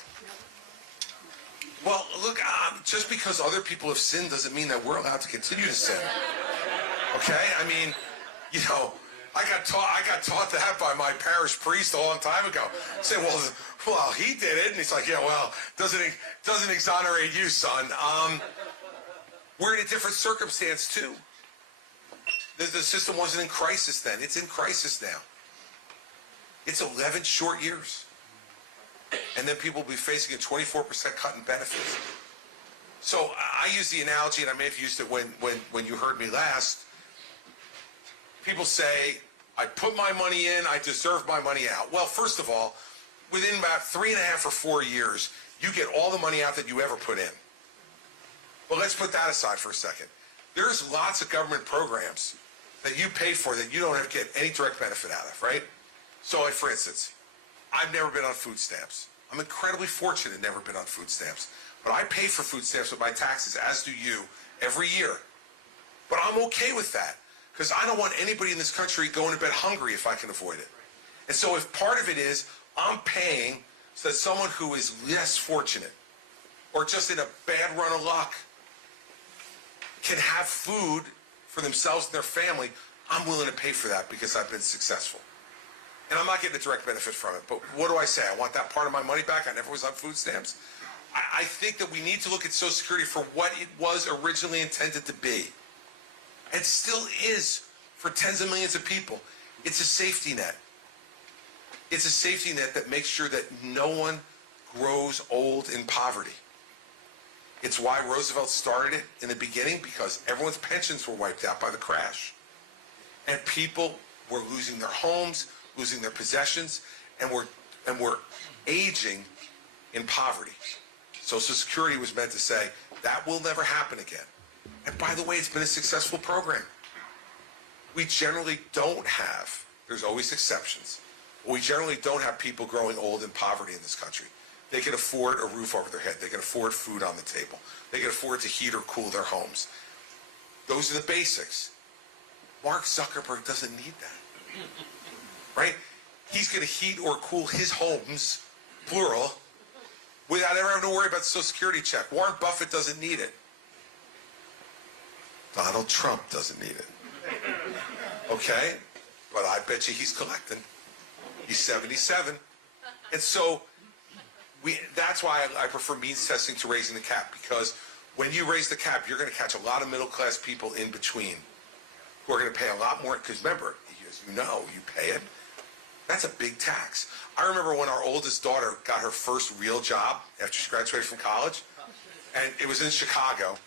Well, look, just because other people have sinned doesn't mean that we're allowed to continue to sin. Okay? I mean, you know, I got taught that by my parish priest a long time ago. I said, well, he did it, and he's like, yeah, well, doesn't exonerate you, son. We're in a different circumstance too. The system wasn't in crisis then; it's in crisis now. It's 11 short years, and then people will be facing a 24% cut in benefits. So I use the analogy, and I may have used it when you heard me last. People say, I put my money in, I deserve my money out. Well, first of all, within about 3.5 or 4 years, you get all the money out that you ever put in. But let's put that aside for a second. There's lots of government programs that you pay for that you don't have to get any direct benefit out of, right? So, like, for instance, I've never been on food stamps. I'm incredibly fortunate never been on food stamps. But I pay for food stamps with my taxes, as do you, every year. But I'm okay with that, because I don't want anybody in this country going to bed hungry if I can avoid it. And so if part of it is I'm paying so that someone who is less fortunate or just in a bad run of luck can have food for themselves and their family, I'm willing to pay for that because I've been successful. And I'm not getting a direct benefit from it. But what do I say? I want that part of my money back. I never was on food stamps. I think that we need to look at Social Security for what it was originally intended to be. It still is for tens of millions of people. It's a safety net. It's a safety net that makes sure that no one grows old in poverty. It's why Roosevelt started it in the beginning, because everyone's pensions were wiped out by the crash. And people were losing their homes, losing their possessions, and were aging in poverty. Social Security was meant to say, that will never happen again. And by the way, it's been a successful program. We generally don't have, there's always exceptions, but we generally don't have people growing old in poverty in this country. They can afford a roof over their head. They can afford food on the table. They can afford to heat or cool their homes. Those are the basics. Mark Zuckerberg doesn't need that, right? He's going to heat or cool his homes, plural, without ever having to worry about the Social Security check. Warren Buffett doesn't need it. Donald Trump doesn't need it. Okay? But I bet you he's collecting. He's 77. And so that's why I prefer means testing to raising the cap, because when you raise the cap, you're going to catch a lot of middle-class people in between who are going to pay a lot more. Because remember, as you know, you pay it. That's a big tax. I remember when our oldest daughter got her first real job after she graduated from college, and it was in Chicago,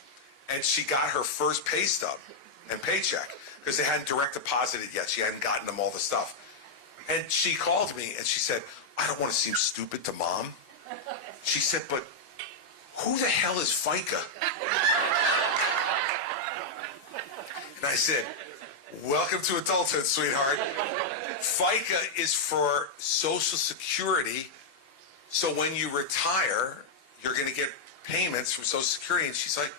and she got her first pay stub and paycheck because they hadn't direct deposited yet. She hadn't gotten them all the stuff. And she called me and she said, I don't want to seem stupid to Mom. She said, but who the hell is FICA? And I said, welcome to adulthood, sweetheart. FICA is for Social Security, so when you retire, you're going to get payments from Social Security. And she's like,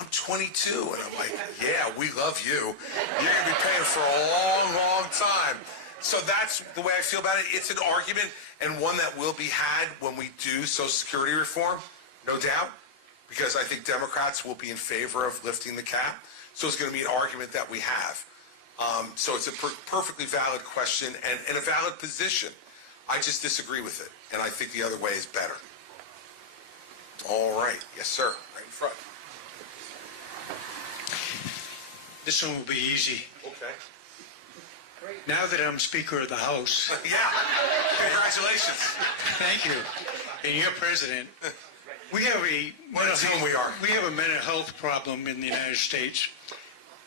I'm 22. And I'm like, yeah, we love you. You're going to be paying for a long, long time. So that's the way I feel about it. It's an argument, and one that will be had when we do Social Security reform, no doubt, because I think Democrats will be in favor of lifting the cap. So it's going to be an argument that we have. So it's a perfectly valid question and a valid position. I just disagree with it, and I think the other way is better. All right. Yes, sir. Right in front. This one will be easy. Okay. Now that I'm Speaker of the House, Yeah. Congratulations. thank you, and you're President, we have a What a team we are. we have a mental health problem in the United States.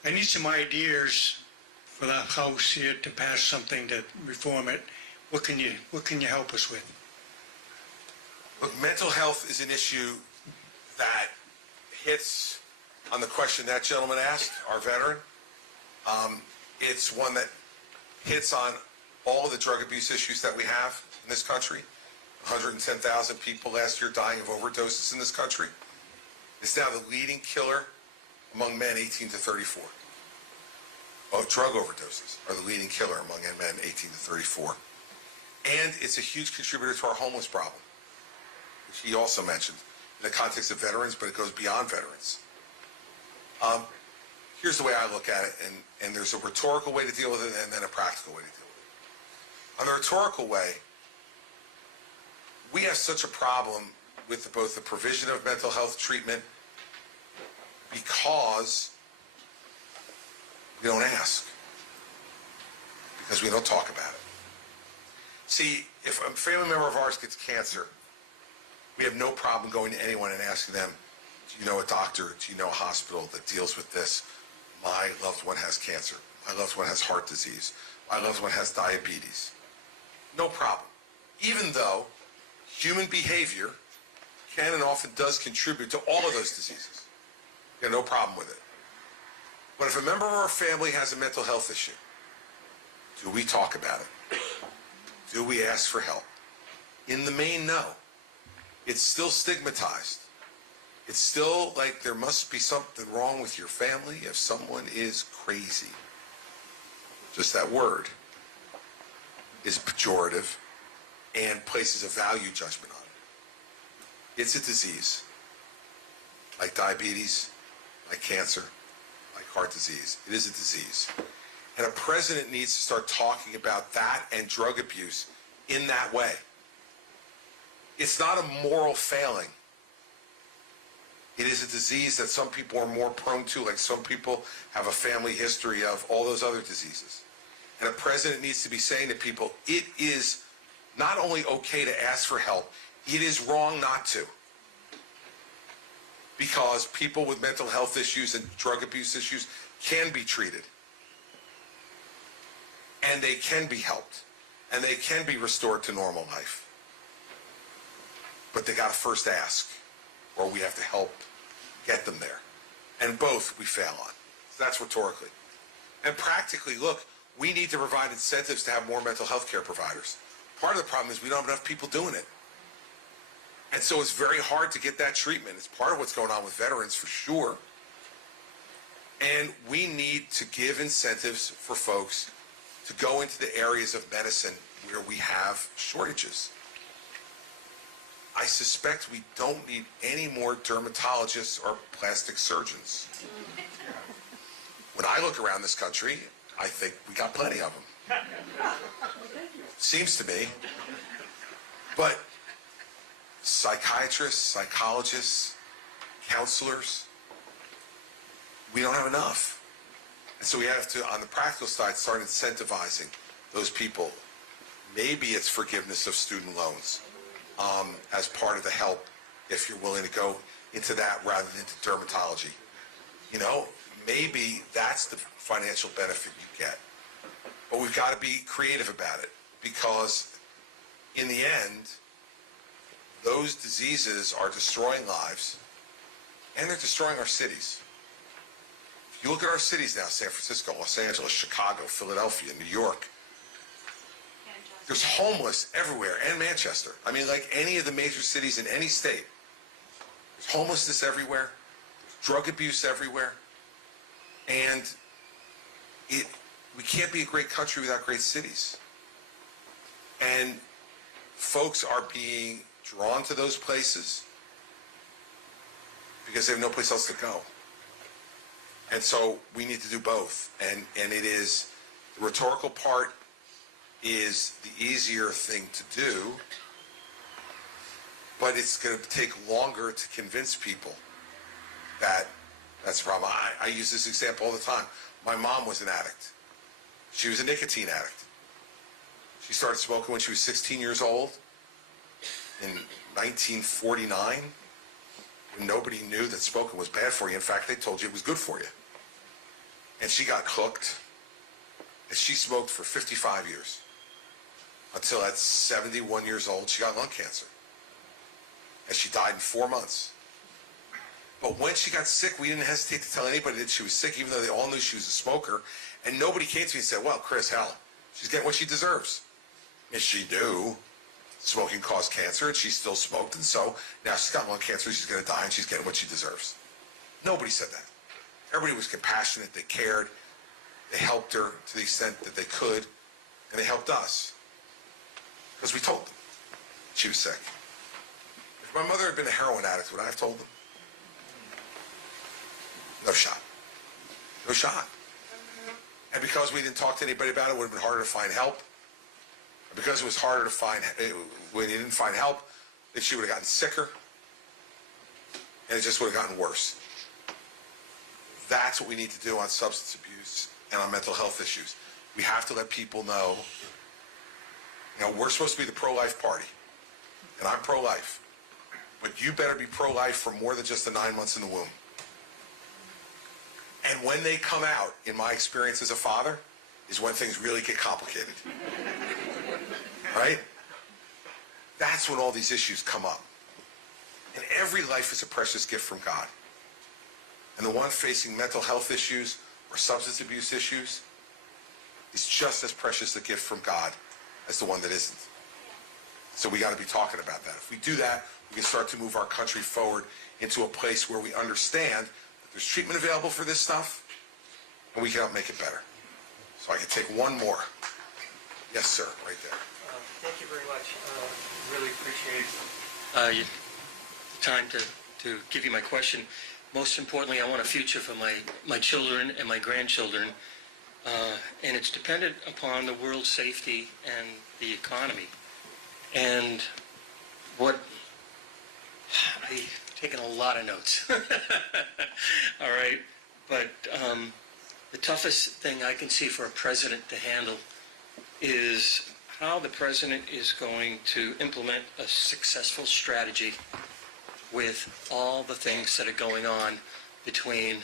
I need some ideas for the House here to pass something to reform it. What can you help us with? Look, mental health is an issue that hits on the question that gentleman asked, our veteran. It's one that hits on all of the drug abuse issues that we have in this country. 110,000 people last year dying of overdoses in this country. It's now the leading killer among men 18 to 34. Oh, drug overdoses are the leading killer among men 18 to 34. And it's a huge contributor to our homeless problem, which he also mentioned in the context of veterans, but it goes beyond veterans. Here's the way I look at it, and there's a rhetorical way to deal with it and then a practical way to deal with it. On the rhetorical way, we have such a problem with both the provision of mental health treatment because we don't ask, because we don't talk about it. See, if a family member of ours gets cancer, we have no problem going to anyone and asking them, do you know a doctor, do you know a hospital that deals with this? My loved one has cancer. My loved one has heart disease. My loved one has diabetes. No problem. Even though human behavior can and often does contribute to all of those diseases. We have no problem with it. But if a member of our family has a mental health issue, do we talk about it? Do we ask for help? In the main, no. It's still stigmatized. It's still like there must be something wrong with your family if someone is crazy. Just that word is pejorative and places a value judgment on it. It's a disease, like diabetes, like cancer, like heart disease. It is a disease. And a president needs to start talking about that and drug abuse in that way. It's not a moral failing. It is a disease that some people are more prone to, like some people have a family history of all those other diseases. And a president needs to be saying to people, it is not only okay to ask for help, it is wrong not to. Because people with mental health issues and drug abuse issues can be treated. And they can be helped. And they can be restored to normal life. But they got to first ask, or we have to help get them there. And both we fail on. So that's rhetorically. And practically, look, we need to provide incentives to have more mental health care providers. Part of the problem is we don't have enough people doing it. And so it's very hard to get that treatment. It's part of what's going on with veterans for sure. And we need to give incentives for folks to go into the areas of medicine where we have shortages. I suspect we don't need any more dermatologists or plastic surgeons. When I look around this country, I think we got plenty of them. Seems to me. But psychiatrists, psychologists, counselors, we don't have enough. And so we have to, on the practical side, start incentivizing those people. Maybe it's forgiveness of student loans as part of the help, if you're willing to go into that rather than into dermatology. You know, maybe that's the financial benefit you get. But we've got to be creative about it. because in the end, those diseases are destroying lives and they're destroying our cities. If you look at our cities now, San Francisco, Los Angeles, Chicago, Philadelphia, New York, there's homeless everywhere, and Manchester. I mean, like any of the major cities in any state. There's homelessness everywhere, drug abuse everywhere, and we can't be a great country without great cities. And folks are being drawn to those places because they have no place else to go. And so we need to do both. And it is, the rhetorical part is the easier thing to do, but it's going to take longer to convince people that that's the problem. I use this example all the time. My mom was an addict. She was a nicotine addict. She started smoking when she was 16 years old in 1949, when nobody knew that smoking was bad for you. In fact, they told you it was good for you. And she got hooked, and she smoked for 55 years. Until at 71 years old, she got lung cancer. And she died in 4 months. But when she got sick, we didn't hesitate to tell anybody that she was sick, even though they all knew she was a smoker. And nobody came to me and said, well, Chris, hell, she's getting what she deserves. And she knew smoking caused cancer, and she still smoked. And so now she's got lung cancer, she's going to die, and she's getting what she deserves. Nobody said that. Everybody was compassionate. They cared. They helped her to the extent that they could. And they helped us. Because we told them she was sick. If my mother had been a heroin addict, would I have told them? No shot. No shot. And because we didn't talk to anybody about it, it would have been harder to find help. And because it was harder to find, when you didn't find help, then she would have gotten sicker. And it just would have gotten worse. That's what we need to do on substance abuse and on mental health issues. We have to let people know, you know, we're supposed to be the pro-life party. And I'm pro-life. But you better be pro-life for more than just the 9 months in the womb. And when they come out, in my experience as a father, is when things really get complicated. Right? That's when all these issues come up. And every life is a precious gift from God. And the one facing mental health issues or substance abuse issues is just as precious a gift from God as the one that isn't. So we got to be talking about that. If we do that, we can start to move our country forward into a place where we understand that there's treatment available for this stuff, and we can help make it better. So I can take one more. Yes, sir, right there. Thank you very much. Really appreciate your time to give you my question. Most importantly, I want a future for my children and my grandchildren, and it's dependent upon the world's safety and the economy. And what I've taken a lot of notes. All right, but the toughest thing I can see for a president to handle is how the president is going to implement a successful strategy with all the things that are going on between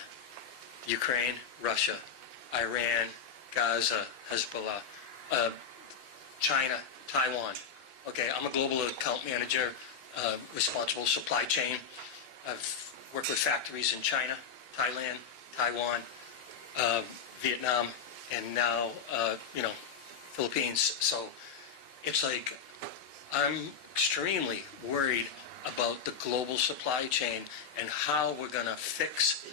Ukraine, Russia, Iran, Gaza, Hezbollah, China, Taiwan. Okay, I'm a global account manager, responsible supply chain. I've worked with factories in China, Thailand, Taiwan, Vietnam, and now, Philippines. So it's like I'm extremely worried about the global supply chain and how we're going to fix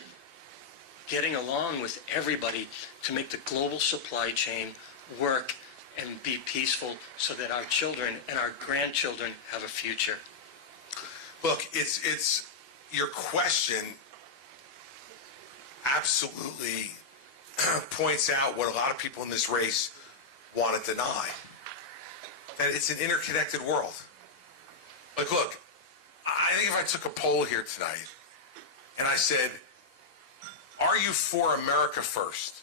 getting along with everybody to make the global supply chain work and be peaceful so that our children and our grandchildren have a future. Look, it's your question absolutely points out what a lot of people in this race want to deny. That it's an interconnected world. Like, look, I think if I took a poll here tonight and I said, are you for America first?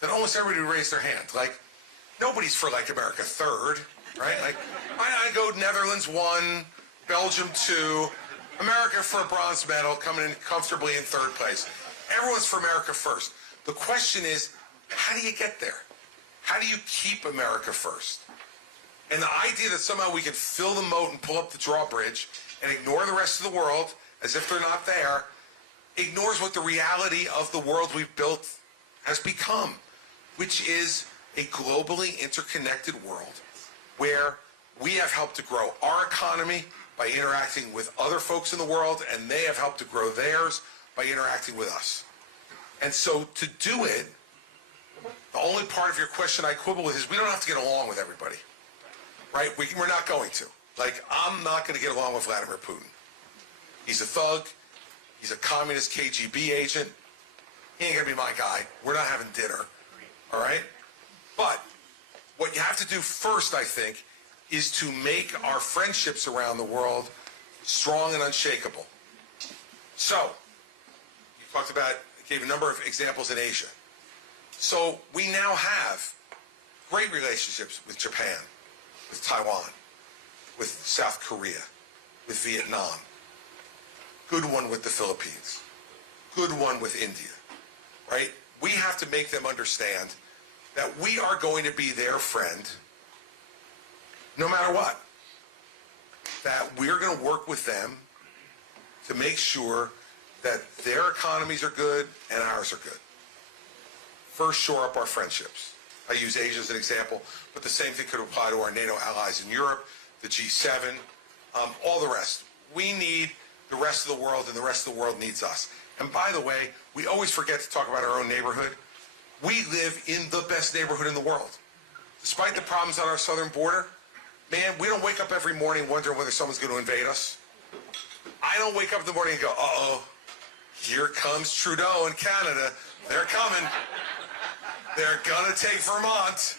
Then almost everybody would raise their hand. Like, nobody's for, like, America third, right? Like, I go Netherlands 1, Belgium 2, America for a bronze medal, coming in comfortably in third place. Everyone's for America first. The question is, how do you get there? How do you keep America first? And the idea that somehow we can fill the moat and pull up the drawbridge and ignore the rest of the world as if they're not there ignores what the reality of the world we've built has become, which is a globally interconnected world where we have helped to grow our economy by interacting with other folks in the world, and they have helped to grow theirs by interacting with us. And so to do it, the only part of your question I quibble with is we don't have to get along with everybody, right? We're not going to. Like, I'm not going to get along with Vladimir Putin. He's a thug. He's a communist KGB agent. He ain't going to be my guy. We're not having dinner, all right? But what you have to do first, I think, is to make our friendships around the world strong and unshakable. So, you talked about, gave a number of examples in Asia. So we now have great relationships with Japan, with Taiwan, with South Korea, with Vietnam, good one with the Philippines, good one with India, right? We have to make them understand that we are going to be their friend no matter what. That we're going to work with them to make sure that their economies are good and ours are good. First, shore up our friendships. I use Asia as an example, but the same thing could apply to our NATO allies in Europe, the G7, all the rest. We need the rest of the world, and the rest of the world needs us. And by the way, we always forget to talk about our own neighborhood. We live in the best neighborhood in the world. Despite the problems on our southern border, man, we don't wake up every morning wondering whether someone's going to invade us. I don't wake up in the morning and go, uh-oh, here comes Trudeau in Canada. They're coming. They're going to take Vermont.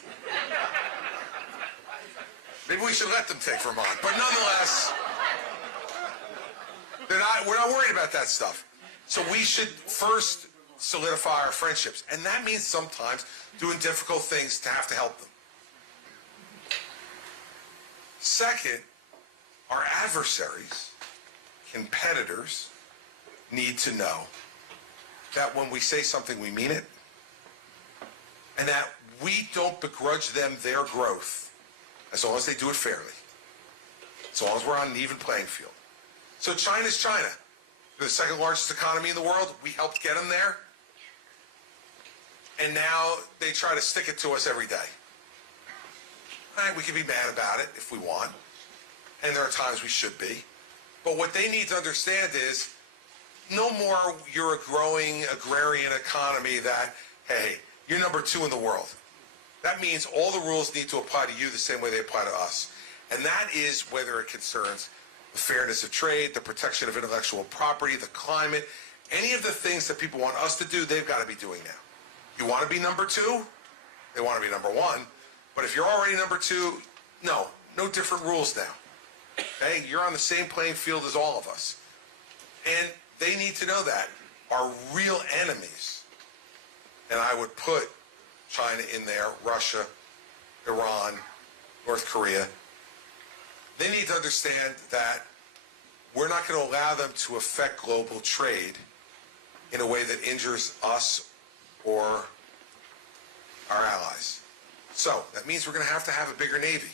Maybe we should let them take Vermont. But nonetheless, we're not worried about that stuff. So we should first solidify our friendships. And that means sometimes doing difficult things to have to help them. Second, our adversaries, competitors, need to know that when we say something, we mean it, and that we don't begrudge them their growth as long as they do it fairly, as long as we're on an even playing field. So China's China. They're the second largest economy in the world. We helped get them there. And now they try to stick it to us every day. All right, we can be mad about it if we want. And there are times we should be. But what they need to understand is no more you're a growing agrarian economy that, hey, you're number 2 in the world. That means all the rules need to apply to you the same way they apply to us. And that is whether it concerns the fairness of trade, the protection of intellectual property, the climate, any of the things that people want us to do, they've got to be doing now. You want to be number 2? They want to be number 1. But if you're already number 2, no different rules now. Okay? You're on the same playing field as all of us. And they need to know that. Our real enemies, and I would put China in there, Russia, Iran, North Korea, they need to understand that we're not going to allow them to affect global trade in a way that injures us or our allies. So that means we're going to have a bigger Navy.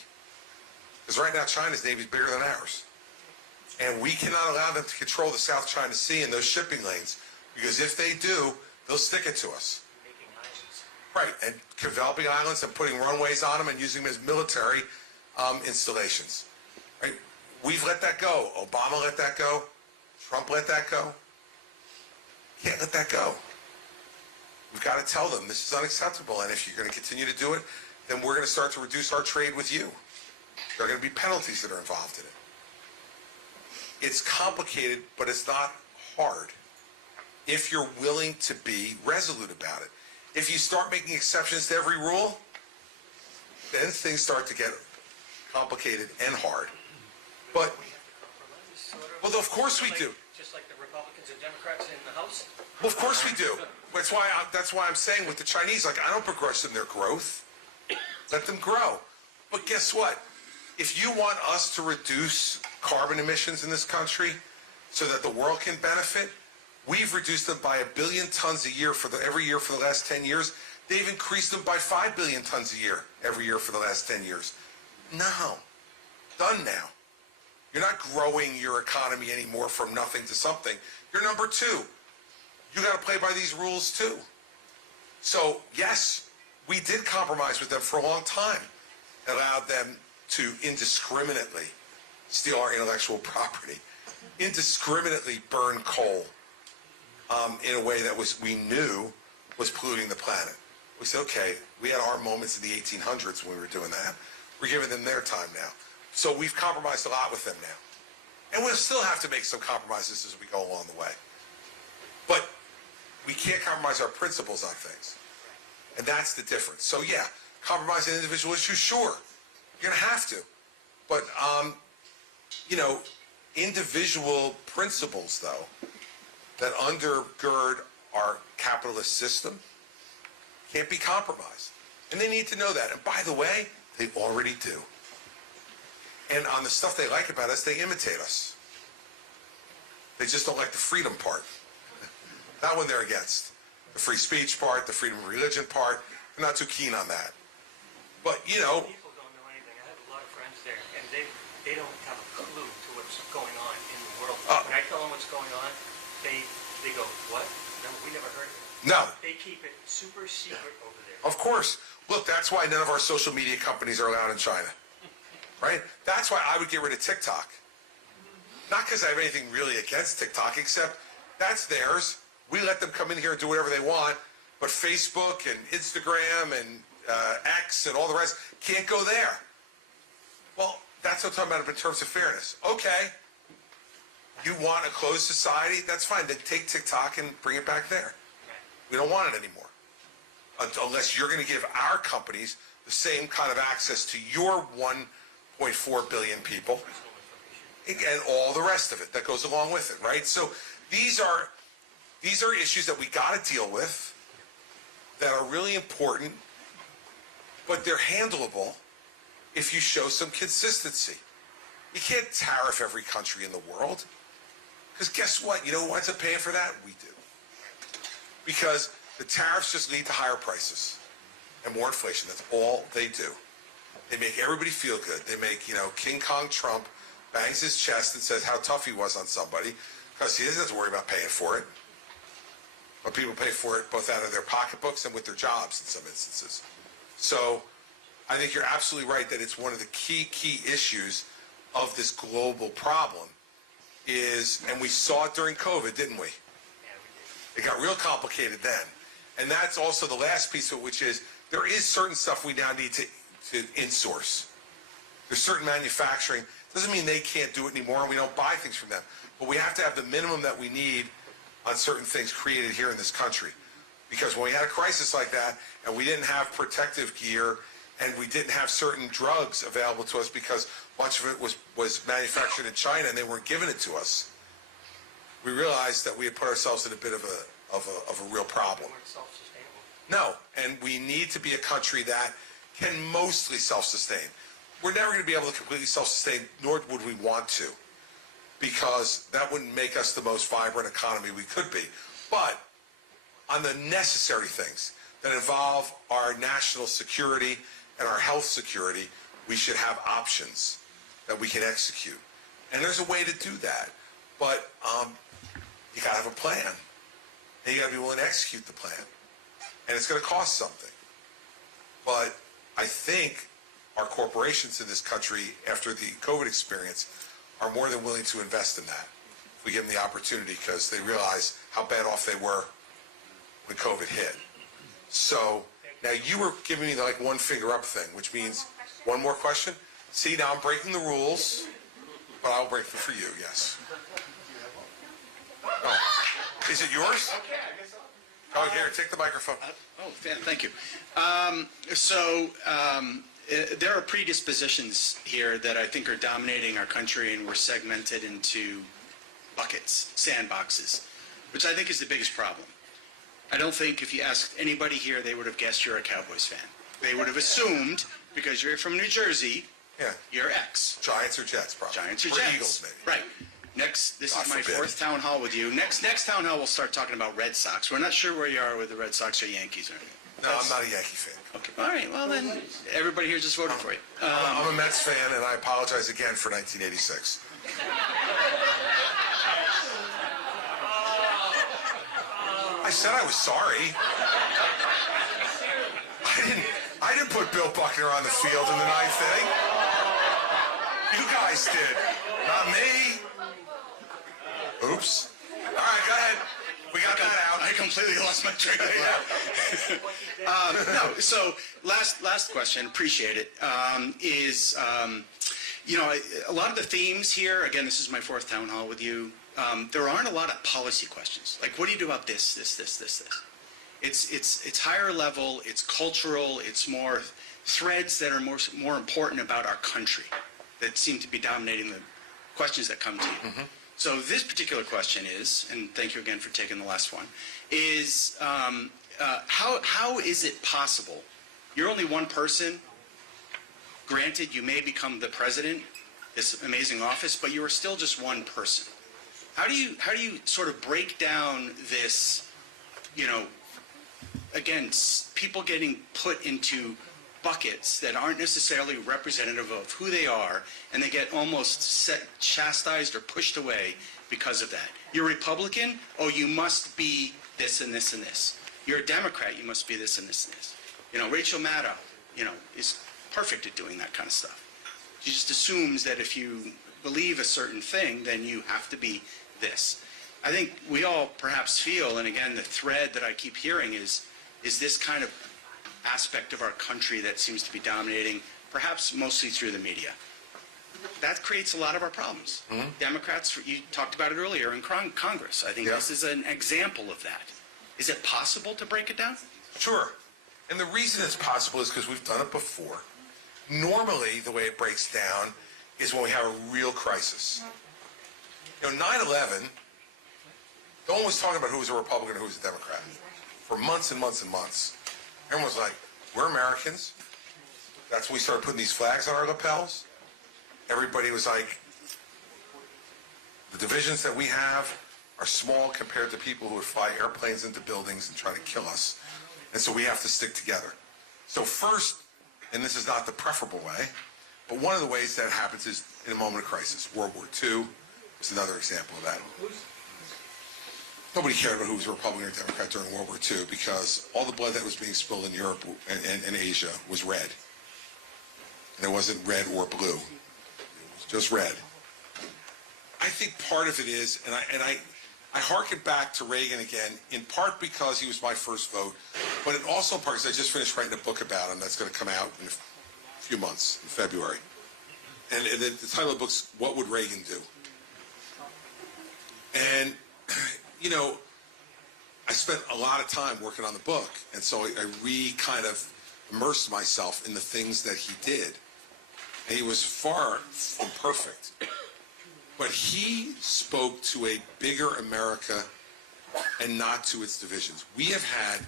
Because right now China's Navy is bigger than ours. And we cannot allow them to control the South China Sea and those shipping lanes. Because if they do, they'll stick it to us. Right, and developing islands and putting runways on them and using them as military installations. Right? We've let that go. Obama let that go. Trump let that go. Can't let that go. We've got to tell them this is unacceptable, and if you're going to continue to do it, then we're going to start to reduce our trade with you. There are going to be penalties that are involved in it. It's complicated, but it's not hard if you're willing to be resolute about it. If you start making exceptions to every rule, then things start to get complicated and hard. But, well, of course we do. Just like the Republicans and Democrats in the House? Well, of course we do. That's why I'm saying with the Chinese, like, I don't begrudge them their growth. Let them grow. But guess what? If you want us to reduce carbon emissions in this country so that the world can benefit, we've reduced them by 1 billion tons a year every year for the last 10 years. They've increased them by 5 billion tons a year every year for the last 10 years. No. Done now. You're not growing your economy anymore from nothing to something. You're number two. You got to play by these rules too. So, yes, we did compromise with them for a long time. It allowed them to indiscriminately steal our intellectual property, indiscriminately burn coal in a way that we knew was polluting the planet. We said, okay, we had our moments in the 1800s when we were doing that. We're giving them their time now. So we've compromised a lot with them now. And we'll still have to make some compromises as we go along the way. But we can't compromise our principles on things. And that's the difference. So yeah, compromise on individual issues, sure. You're going to have to. But, individual principles, though, that undergird our capitalist system can't be compromised. And they need to know that. And by the way, they already do. And on the stuff they like about us, they imitate us. They just don't like the freedom part. That one they're against. The free speech part, the freedom of religion part, they're not too keen on that. But, People don't know anything. I have a lot of friends there, and they don't have a clue to what's going on in the world. When I tell them what's going on, they go, what? No, we never heard of it. no, They keep it super secret over there. of course. Look, that's why none of our social media companies are allowed in China. Right? That's why I would get rid of TikTok. Not because I have anything really against TikTok, except that's theirs. We let them come in here and do whatever they want, but Facebook and Instagram and X and all the rest can't go there. Well, that's what I'm talking about in terms of fairness. Okay, you want a closed society? That's fine. Then take TikTok and bring it back there. We don't want it anymore. Unless you're going to give our companies the same kind of access to your 1.4 billion people and all the rest of it that goes along with it, right? So these are issues that we got to deal with that are really important, but they're handleable if you show some consistency. You can't tariff every country in the world, because guess what? You know who winds up paying for that? We do. Because the tariffs just lead to higher prices and more inflation. That's all they do. They make everybody feel good. They make, King Kong Trump bangs his chest and says how tough he was on somebody, because he doesn't have to worry about paying for it. But people pay for it both out of their pocketbooks and with their jobs in some instances. So I think you're absolutely right that it's one of the key issues of this global problem is, and we saw it during COVID, didn't we? It got real complicated then. And that's also the last piece of it, which is there is certain stuff we now need to insource. There's certain manufacturing. Doesn't mean they can't do it anymore and we don't buy things from them. But we have to have the minimum that we need on certain things created here in this country. Because when we had a crisis like that and we didn't have protective gear and we didn't have certain drugs available to us because much of it was manufactured in China and they weren't giving it to us, we realized that we had put ourselves in a bit of a real problem. No, and we need to be a country that can mostly self-sustain. We're never going to be able to completely self-sustain, nor would we want to, because that wouldn't make us the most vibrant economy we could be. But on the necessary things that involve our national security and our health security, we should have options that we can execute. And there's a way to do that. But you got to have a plan. And you got to be willing to execute the plan. And it's going to cost something. But I think our corporations in this country, after the COVID experience, are more than willing to invest in that if we give them the opportunity, because they realize how bad off they were when COVID hit. So now you were giving me the one finger up thing, which means one more question. See, now I'm breaking the rules, but I'll break them for you, yes. Oh. Is it yours? Oh, here, take the microphone. Thank you. There are predispositions here that I think are dominating our country, and we're segmented into buckets, sandboxes, which I think is the biggest problem. I don't think if you asked anybody here, they would have guessed you're a Cowboys fan. They would have assumed, because you're from New Jersey, you're X. Giants or Jets, probably. Giants or Or Jets. Eagles, maybe. Right. This God is my forbid. fourth town hall with you. Next town hall, we'll start talking about Red Sox. We're not sure where you are with the Red Sox or Yankees or anything. No, I'm not a Yankee fan. Okay, all right, well then, everybody here just voted for you. I'm a Mets fan, and I apologize again for 1986. I said I was sorry. I didn't put Bill Buckner on the field in the ninth inning. You guys did, not me. Oops. All right, go ahead. We got that out. I completely lost my train of thought. No, so last question, appreciate it, is, you know, a lot of the themes here, again, this is my fourth town hall with you, there aren't a lot of policy questions. Like, what do you do about this? It's higher level, it's cultural, it's more threads that are more important about our country that seem to be dominating the questions that come to you. Mm-hmm. So this particular question is, and thank you again for taking the last one, is how is it possible? You're only one person. Granted, you may become the president, this amazing office, but you are still just one person. How do you sort of break down this, you know, again, people getting put into buckets that aren't necessarily representative of who they are, and they get almost chastised or pushed away because of that. You're a Republican? Oh, you must be this and this and this. You're a Democrat? You must be this and this and this. You know, Rachel Maddow, you know, is perfect at doing that kind of stuff. She just assumes that if you believe a certain thing, then you have to be this. I think we all perhaps feel, and again, the thread that I keep hearing is this kind of aspect of our country that seems to be dominating, perhaps mostly through the media. That creates a lot of our problems. Mm-hmm. Democrats, you talked about it earlier in Congress. I think this is an example of that. Is it possible to break it down? Sure. And the reason it's possible is because we've done it before. Normally, the way it breaks down is when we have a real crisis. You know, 9/11, no one was talking about who was a Republican and who was a Democrat. For months and months and months. Everyone was like, we're Americans. That's when we started putting these flags on our lapels. Everybody was like, the divisions that we have are small compared to people who would fly airplanes into buildings and try to kill us. And so we have to stick together. So first, and this is not the preferable way, but one of the ways that happens is in a moment of crisis. World War II is another example of that. Nobody cared about who was a Republican or Democrat during World War II because all the blood that was being spilled in Europe and Asia was red. And it wasn't red or blue. It was just red. I think part of it is, and I harken back to Reagan again, in part because he was my first vote, but in also part because I just finished writing a book about him that's going to come out in a few months, in February. And the title of the book's What Would Reagan Do? And you know, I spent a lot of time working on the book, and so I kind of immersed myself in the things that he did. And he was far from perfect. But he spoke to a bigger America and not to its divisions. We have had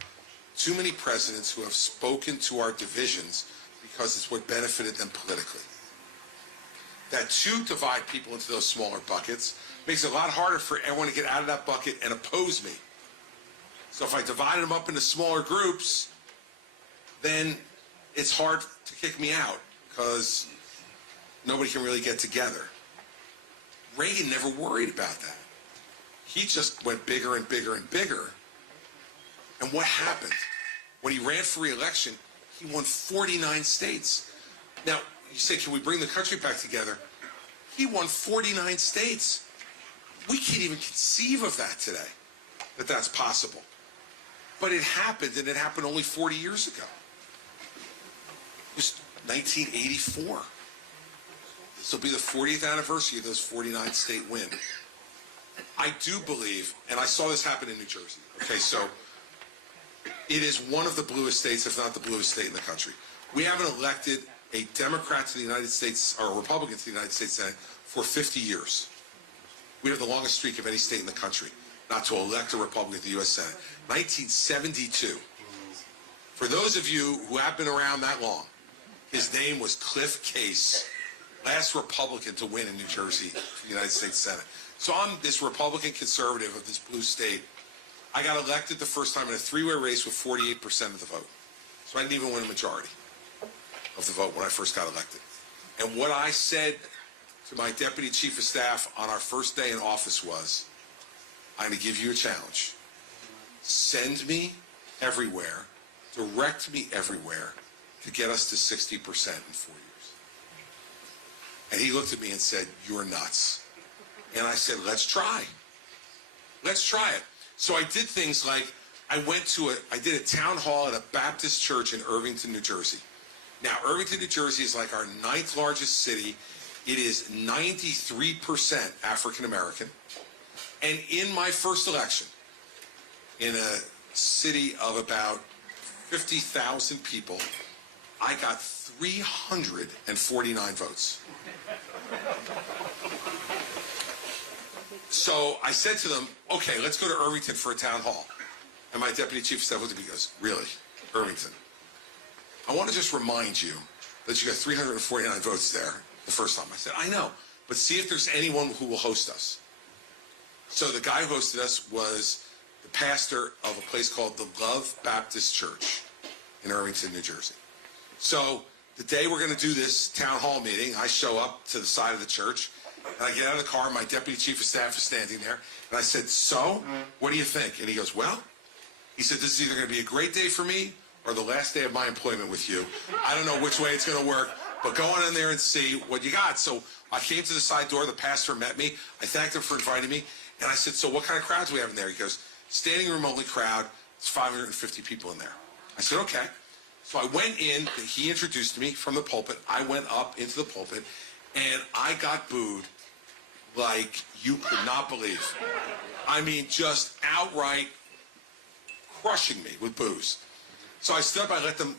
too many presidents who have spoken to our divisions because it's what benefited them politically. That to divide people into those smaller buckets makes it a lot harder for everyone to get out of that bucket and oppose me. So if I divided them up into smaller groups, then it's hard to kick me out because nobody can really get together. Reagan never worried about that. He just went bigger and bigger and bigger. And what happened? When he ran for re-election, he won 49 states. Now, you say, can we bring the country back together? He won 49 states. We can't even conceive of that today, that that's possible. But it happened, and it happened only 40 years ago. It was 1984. This will be the 40th anniversary of those 49 state win. I do believe, and I saw this happen in New Jersey. Okay, so it is one of the bluest states, if not the bluest state in the country. We haven't elected a Democrat to the United States, or a Republican to the United States Senate for 50 years. We have the longest streak of any state in the country not to elect a Republican to the U.S. Senate. 1972. For those of you who have been around that long, his name was Cliff Case, last Republican to win in New Jersey for the United States Senate. So I'm this Republican conservative of this blue state. I got elected the first time in a three-way race with 48% of the vote. So I didn't even win a majority of the vote when I first got elected. And what I said to my deputy chief of staff on our first day in office was, I'm going to give you a challenge. Send me everywhere, direct me everywhere to get us to 60% in 4 years. And he looked at me and said, you're nuts. And I said, let's try. Let's try it. So I did things like, I did a town hall at a Baptist church in Irvington, New Jersey. Now, Irvington, New Jersey is like our 9th largest city. It is 93% African American. And in my first election, in a city of about 50,000 people, I got 349 votes. So I said to them, okay, let's go to Irvington for a town hall. And my deputy chief of staff looked at me and goes, really, Irvington? I want to just remind you that you got 349 votes there the first time. I said, I know, but see if there's anyone who will host us. So the guy who hosted us was the pastor of a place called the Love Baptist Church in Irvington, New Jersey. So the day we're going to do this town hall meeting, I show up to the side of the church, and I get out of the car, my deputy chief of staff is standing there, and I said, so, what do you think? And he goes, well, he said, this is either going to be a great day for me or the last day of my employment with you. I don't know which way it's going to work, but go on in there and see what you got. So I came to the side door, the pastor met me, I thanked him for inviting me, and I said, so what kind of crowds do we have in there? He goes, standing room only crowd, it's 550 people in there. I said, okay. So I went in, he introduced me from the pulpit, I went up into the pulpit, and I got booed like you could not believe. I mean, just outright crushing me with boos. So I stood up, I let them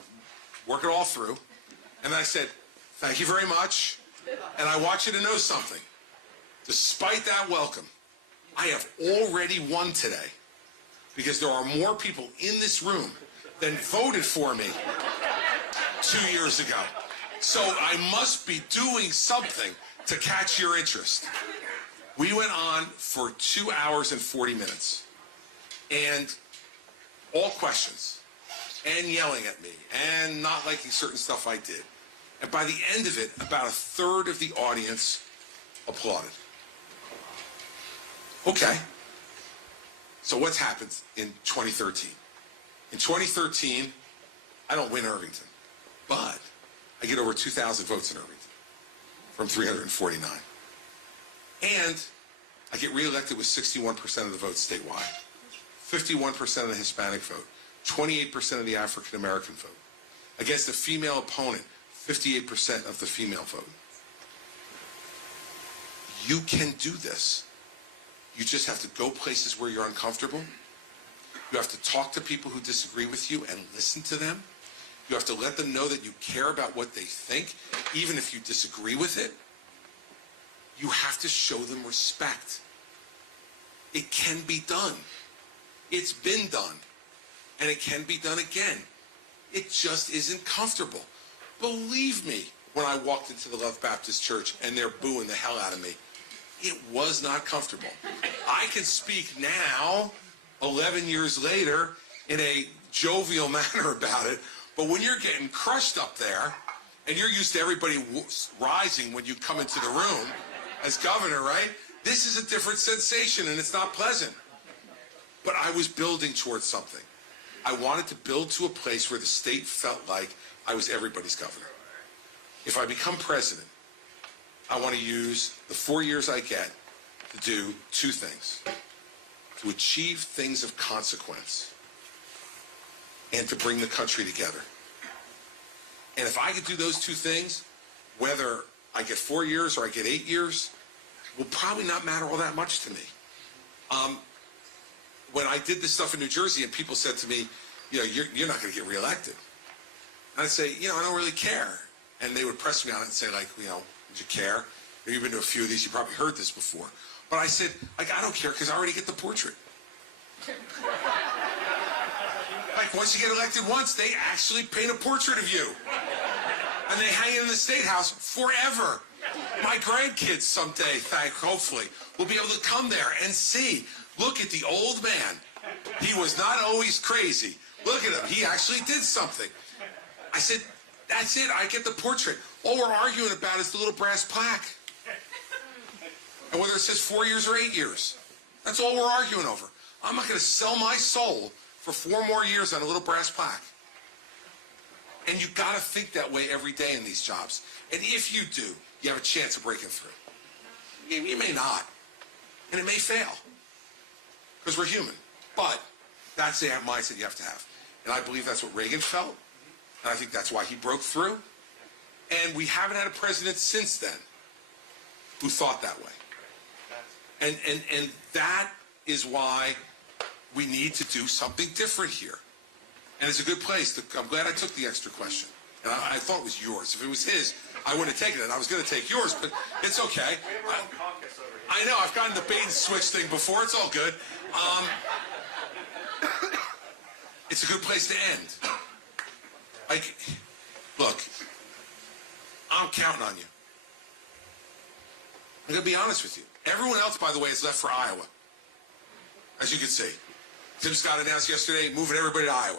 work it all through, and I said, thank you very much, and I want you to know something. Despite that welcome, I have already won today because there are more people in this room than voted for me 2 years ago. So I must be doing something to catch your interest. We went on for 2 hours and 40 minutes, and all questions, and yelling at me, and not liking certain stuff I did. And by the end of it, about a third of the audience applauded. Okay. So what's happened in 2013? In 2013, I don't win Irvington, but I get over 2,000 votes in Irvington from 349. And I get reelected with 61% of the votes statewide, 51% of the Hispanic vote, 28% of the African American vote. Against a female opponent, 58% of the female vote. You can do this. You just have to go places where you're uncomfortable. You have to talk to people who disagree with you and listen to them. You have to let them know that you care about what they think, even if you disagree with it. You have to show them respect. It can be done. It's been done. And it can be done again. It just isn't comfortable. Believe me, when I walked into the Love Baptist Church and they're booing the hell out of me, it was not comfortable. I can speak now, 11 years later, in a jovial manner about it, but when you're getting crushed up there, and you're used to everybody rising when you come into the room as governor, right? This is a different sensation, and it's not pleasant. But I was building towards something. I wanted to build to a place where the state felt like I was everybody's governor. If I become president, I want to use the 4 years I get to do two things. To achieve things of consequence and to bring the country together. And if I could do those two things, whether I get 4 years or I get 8 years, will probably not matter all that much to me. When I did this stuff in New Jersey and people said to me, you know, you're not going to get reelected. And I'd say, you know, I don't really care. And they would press me on it and say, like, you know, did you care? You've been to a few of these, you probably heard this before. But I said, like, I don't care because I already get the portrait. Like, once you get elected once, they actually paint a portrait of you. And they hang it in the State House forever. My grandkids someday, hopefully, will be able to come there and see, look at the old man. He was not always crazy. Look at him. He actually did something. I said, that's it, I get the portrait. All we're arguing about is the little brass plaque. And whether it says 4 years or 8 years. That's all we're arguing over. I'm not going to sell my soul for 4 more years on a little brass plaque. And you got to think that way every day in these jobs. And if you do, you have a chance of breaking through. You may not. And it may fail. Because we're human. But that's the mindset you have to have. And I believe that's what Reagan felt. And I think that's why he broke through. And we haven't had a president since then who thought that way. And that is why we need to do something different here. And it's a good place. I'm glad I took the extra question. And I thought it was yours. If it was his, I wouldn't have taken it. I was going to take yours, but it's okay. I know. I've gotten the bait and switch thing before. It's all good. It's a good place to end. Like, look, I'm counting on you. I'm going to be honest with you. Everyone else, by the way, has left for Iowa. As you can see. Tim Scott announced yesterday, moving everybody to Iowa.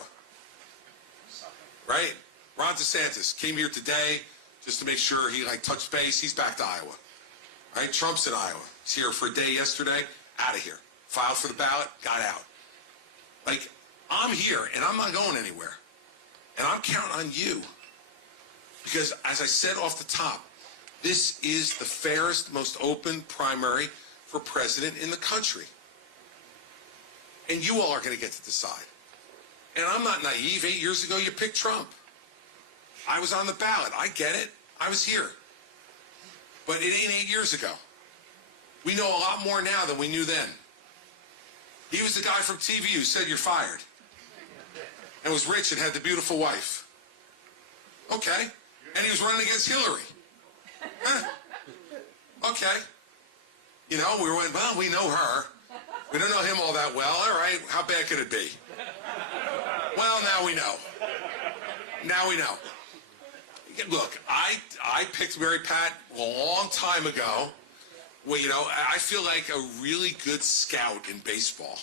Right? Ron DeSantis came here today just to make sure he touched base. He's back to Iowa. Right? Trump's in Iowa. He's here for a day yesterday. Out of here. Filed for the ballot. Got out. I'm here, and I'm not going anywhere. And I'm counting on you. Because, as I said off the top, this is the fairest, most open primary for president in the country. And you all are going to get to decide. And I'm not naive. 8 years ago, you picked Trump. I was on the ballot. I get it. I was here. But it ain't 8 years ago. We know a lot more now than we knew then. He was the guy from TV who said you're fired. And was rich and had the beautiful wife. Okay. And he was running against Hillary. Okay. We went, well, we know her. We don't know him all that well. All right, how bad could it be? Well, now we know. Now we know. Look, I picked Mary Pat a long time ago. Well, I feel like a really good scout in baseball.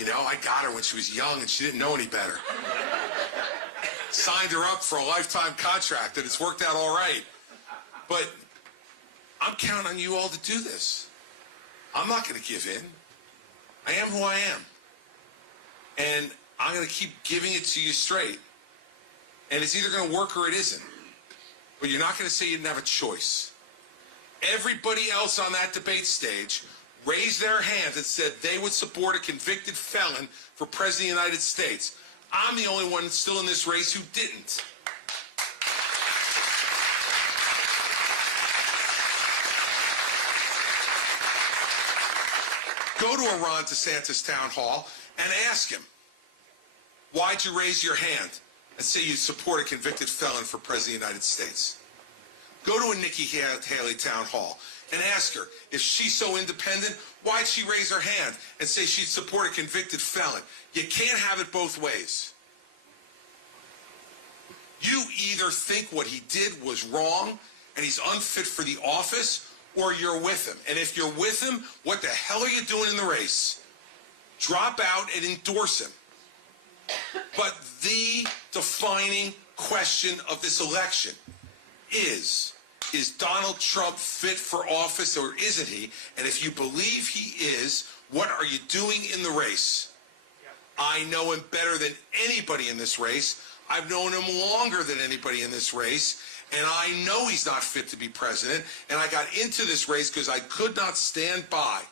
I got her when she was young and she didn't know any better. Signed her up for a lifetime contract and it's worked out all right. But I'm counting on you all to do this. I'm not going to give in. I am who I am. And I'm going to keep giving it to you straight. And it's either going to work or it isn't. But you're not going to say you didn't have a choice. Everybody else on that debate stage raised their hands and said they would support a convicted felon for President of the United States. I'm the only one still in this race who didn't. Go to a Ron DeSantis town hall and ask him, why'd you raise your hand and say you support a convicted felon for President of the United States? Go to a Nikki Haley town hall and ask her, if she's so independent, why'd she raise her hand and say she'd support a convicted felon? You can't have it both ways. You either think what he did was wrong and he's unfit for the office, or you're with him. And if you're with him, what the hell are you doing in the race? Drop out and endorse him. But the defining question of this election is Donald Trump fit for office or isn't he? And if you believe he is, what are you doing in the race? I know him better than anybody in this race. I've known him longer than anybody in this race. And I know he's not fit to be president. And I got into this race because I could not stand by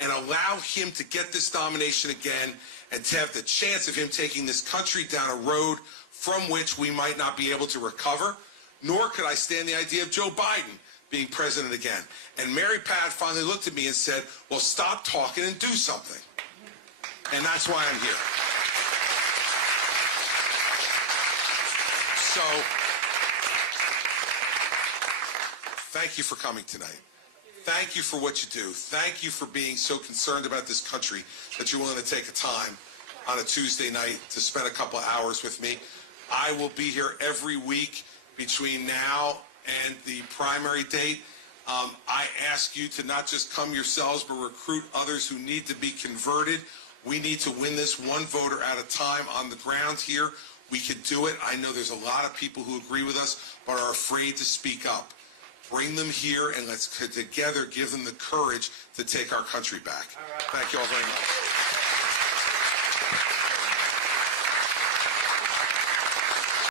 and allow him to get this nomination again and to have the chance of him taking this country down a road from which we might not be able to recover. Nor could I stand the idea of Joe Biden being president again. And Mary Pat finally looked at me and said, well, stop talking and do something. And that's why I'm here. So, thank you for coming tonight. Thank you for what you do. Thank you for being so concerned about this country that you're willing to take the time on a Tuesday night to spend a couple of hours with me. I will be here every week between now and the primary date. I ask you to not just come yourselves, but recruit others who need to be converted. We need to win this one voter at a time on the ground here. We could do it. I know there's a lot of people who agree with us, but are afraid to speak up. Bring them here, and let's together give them the courage to take our country back. Thank you all very much.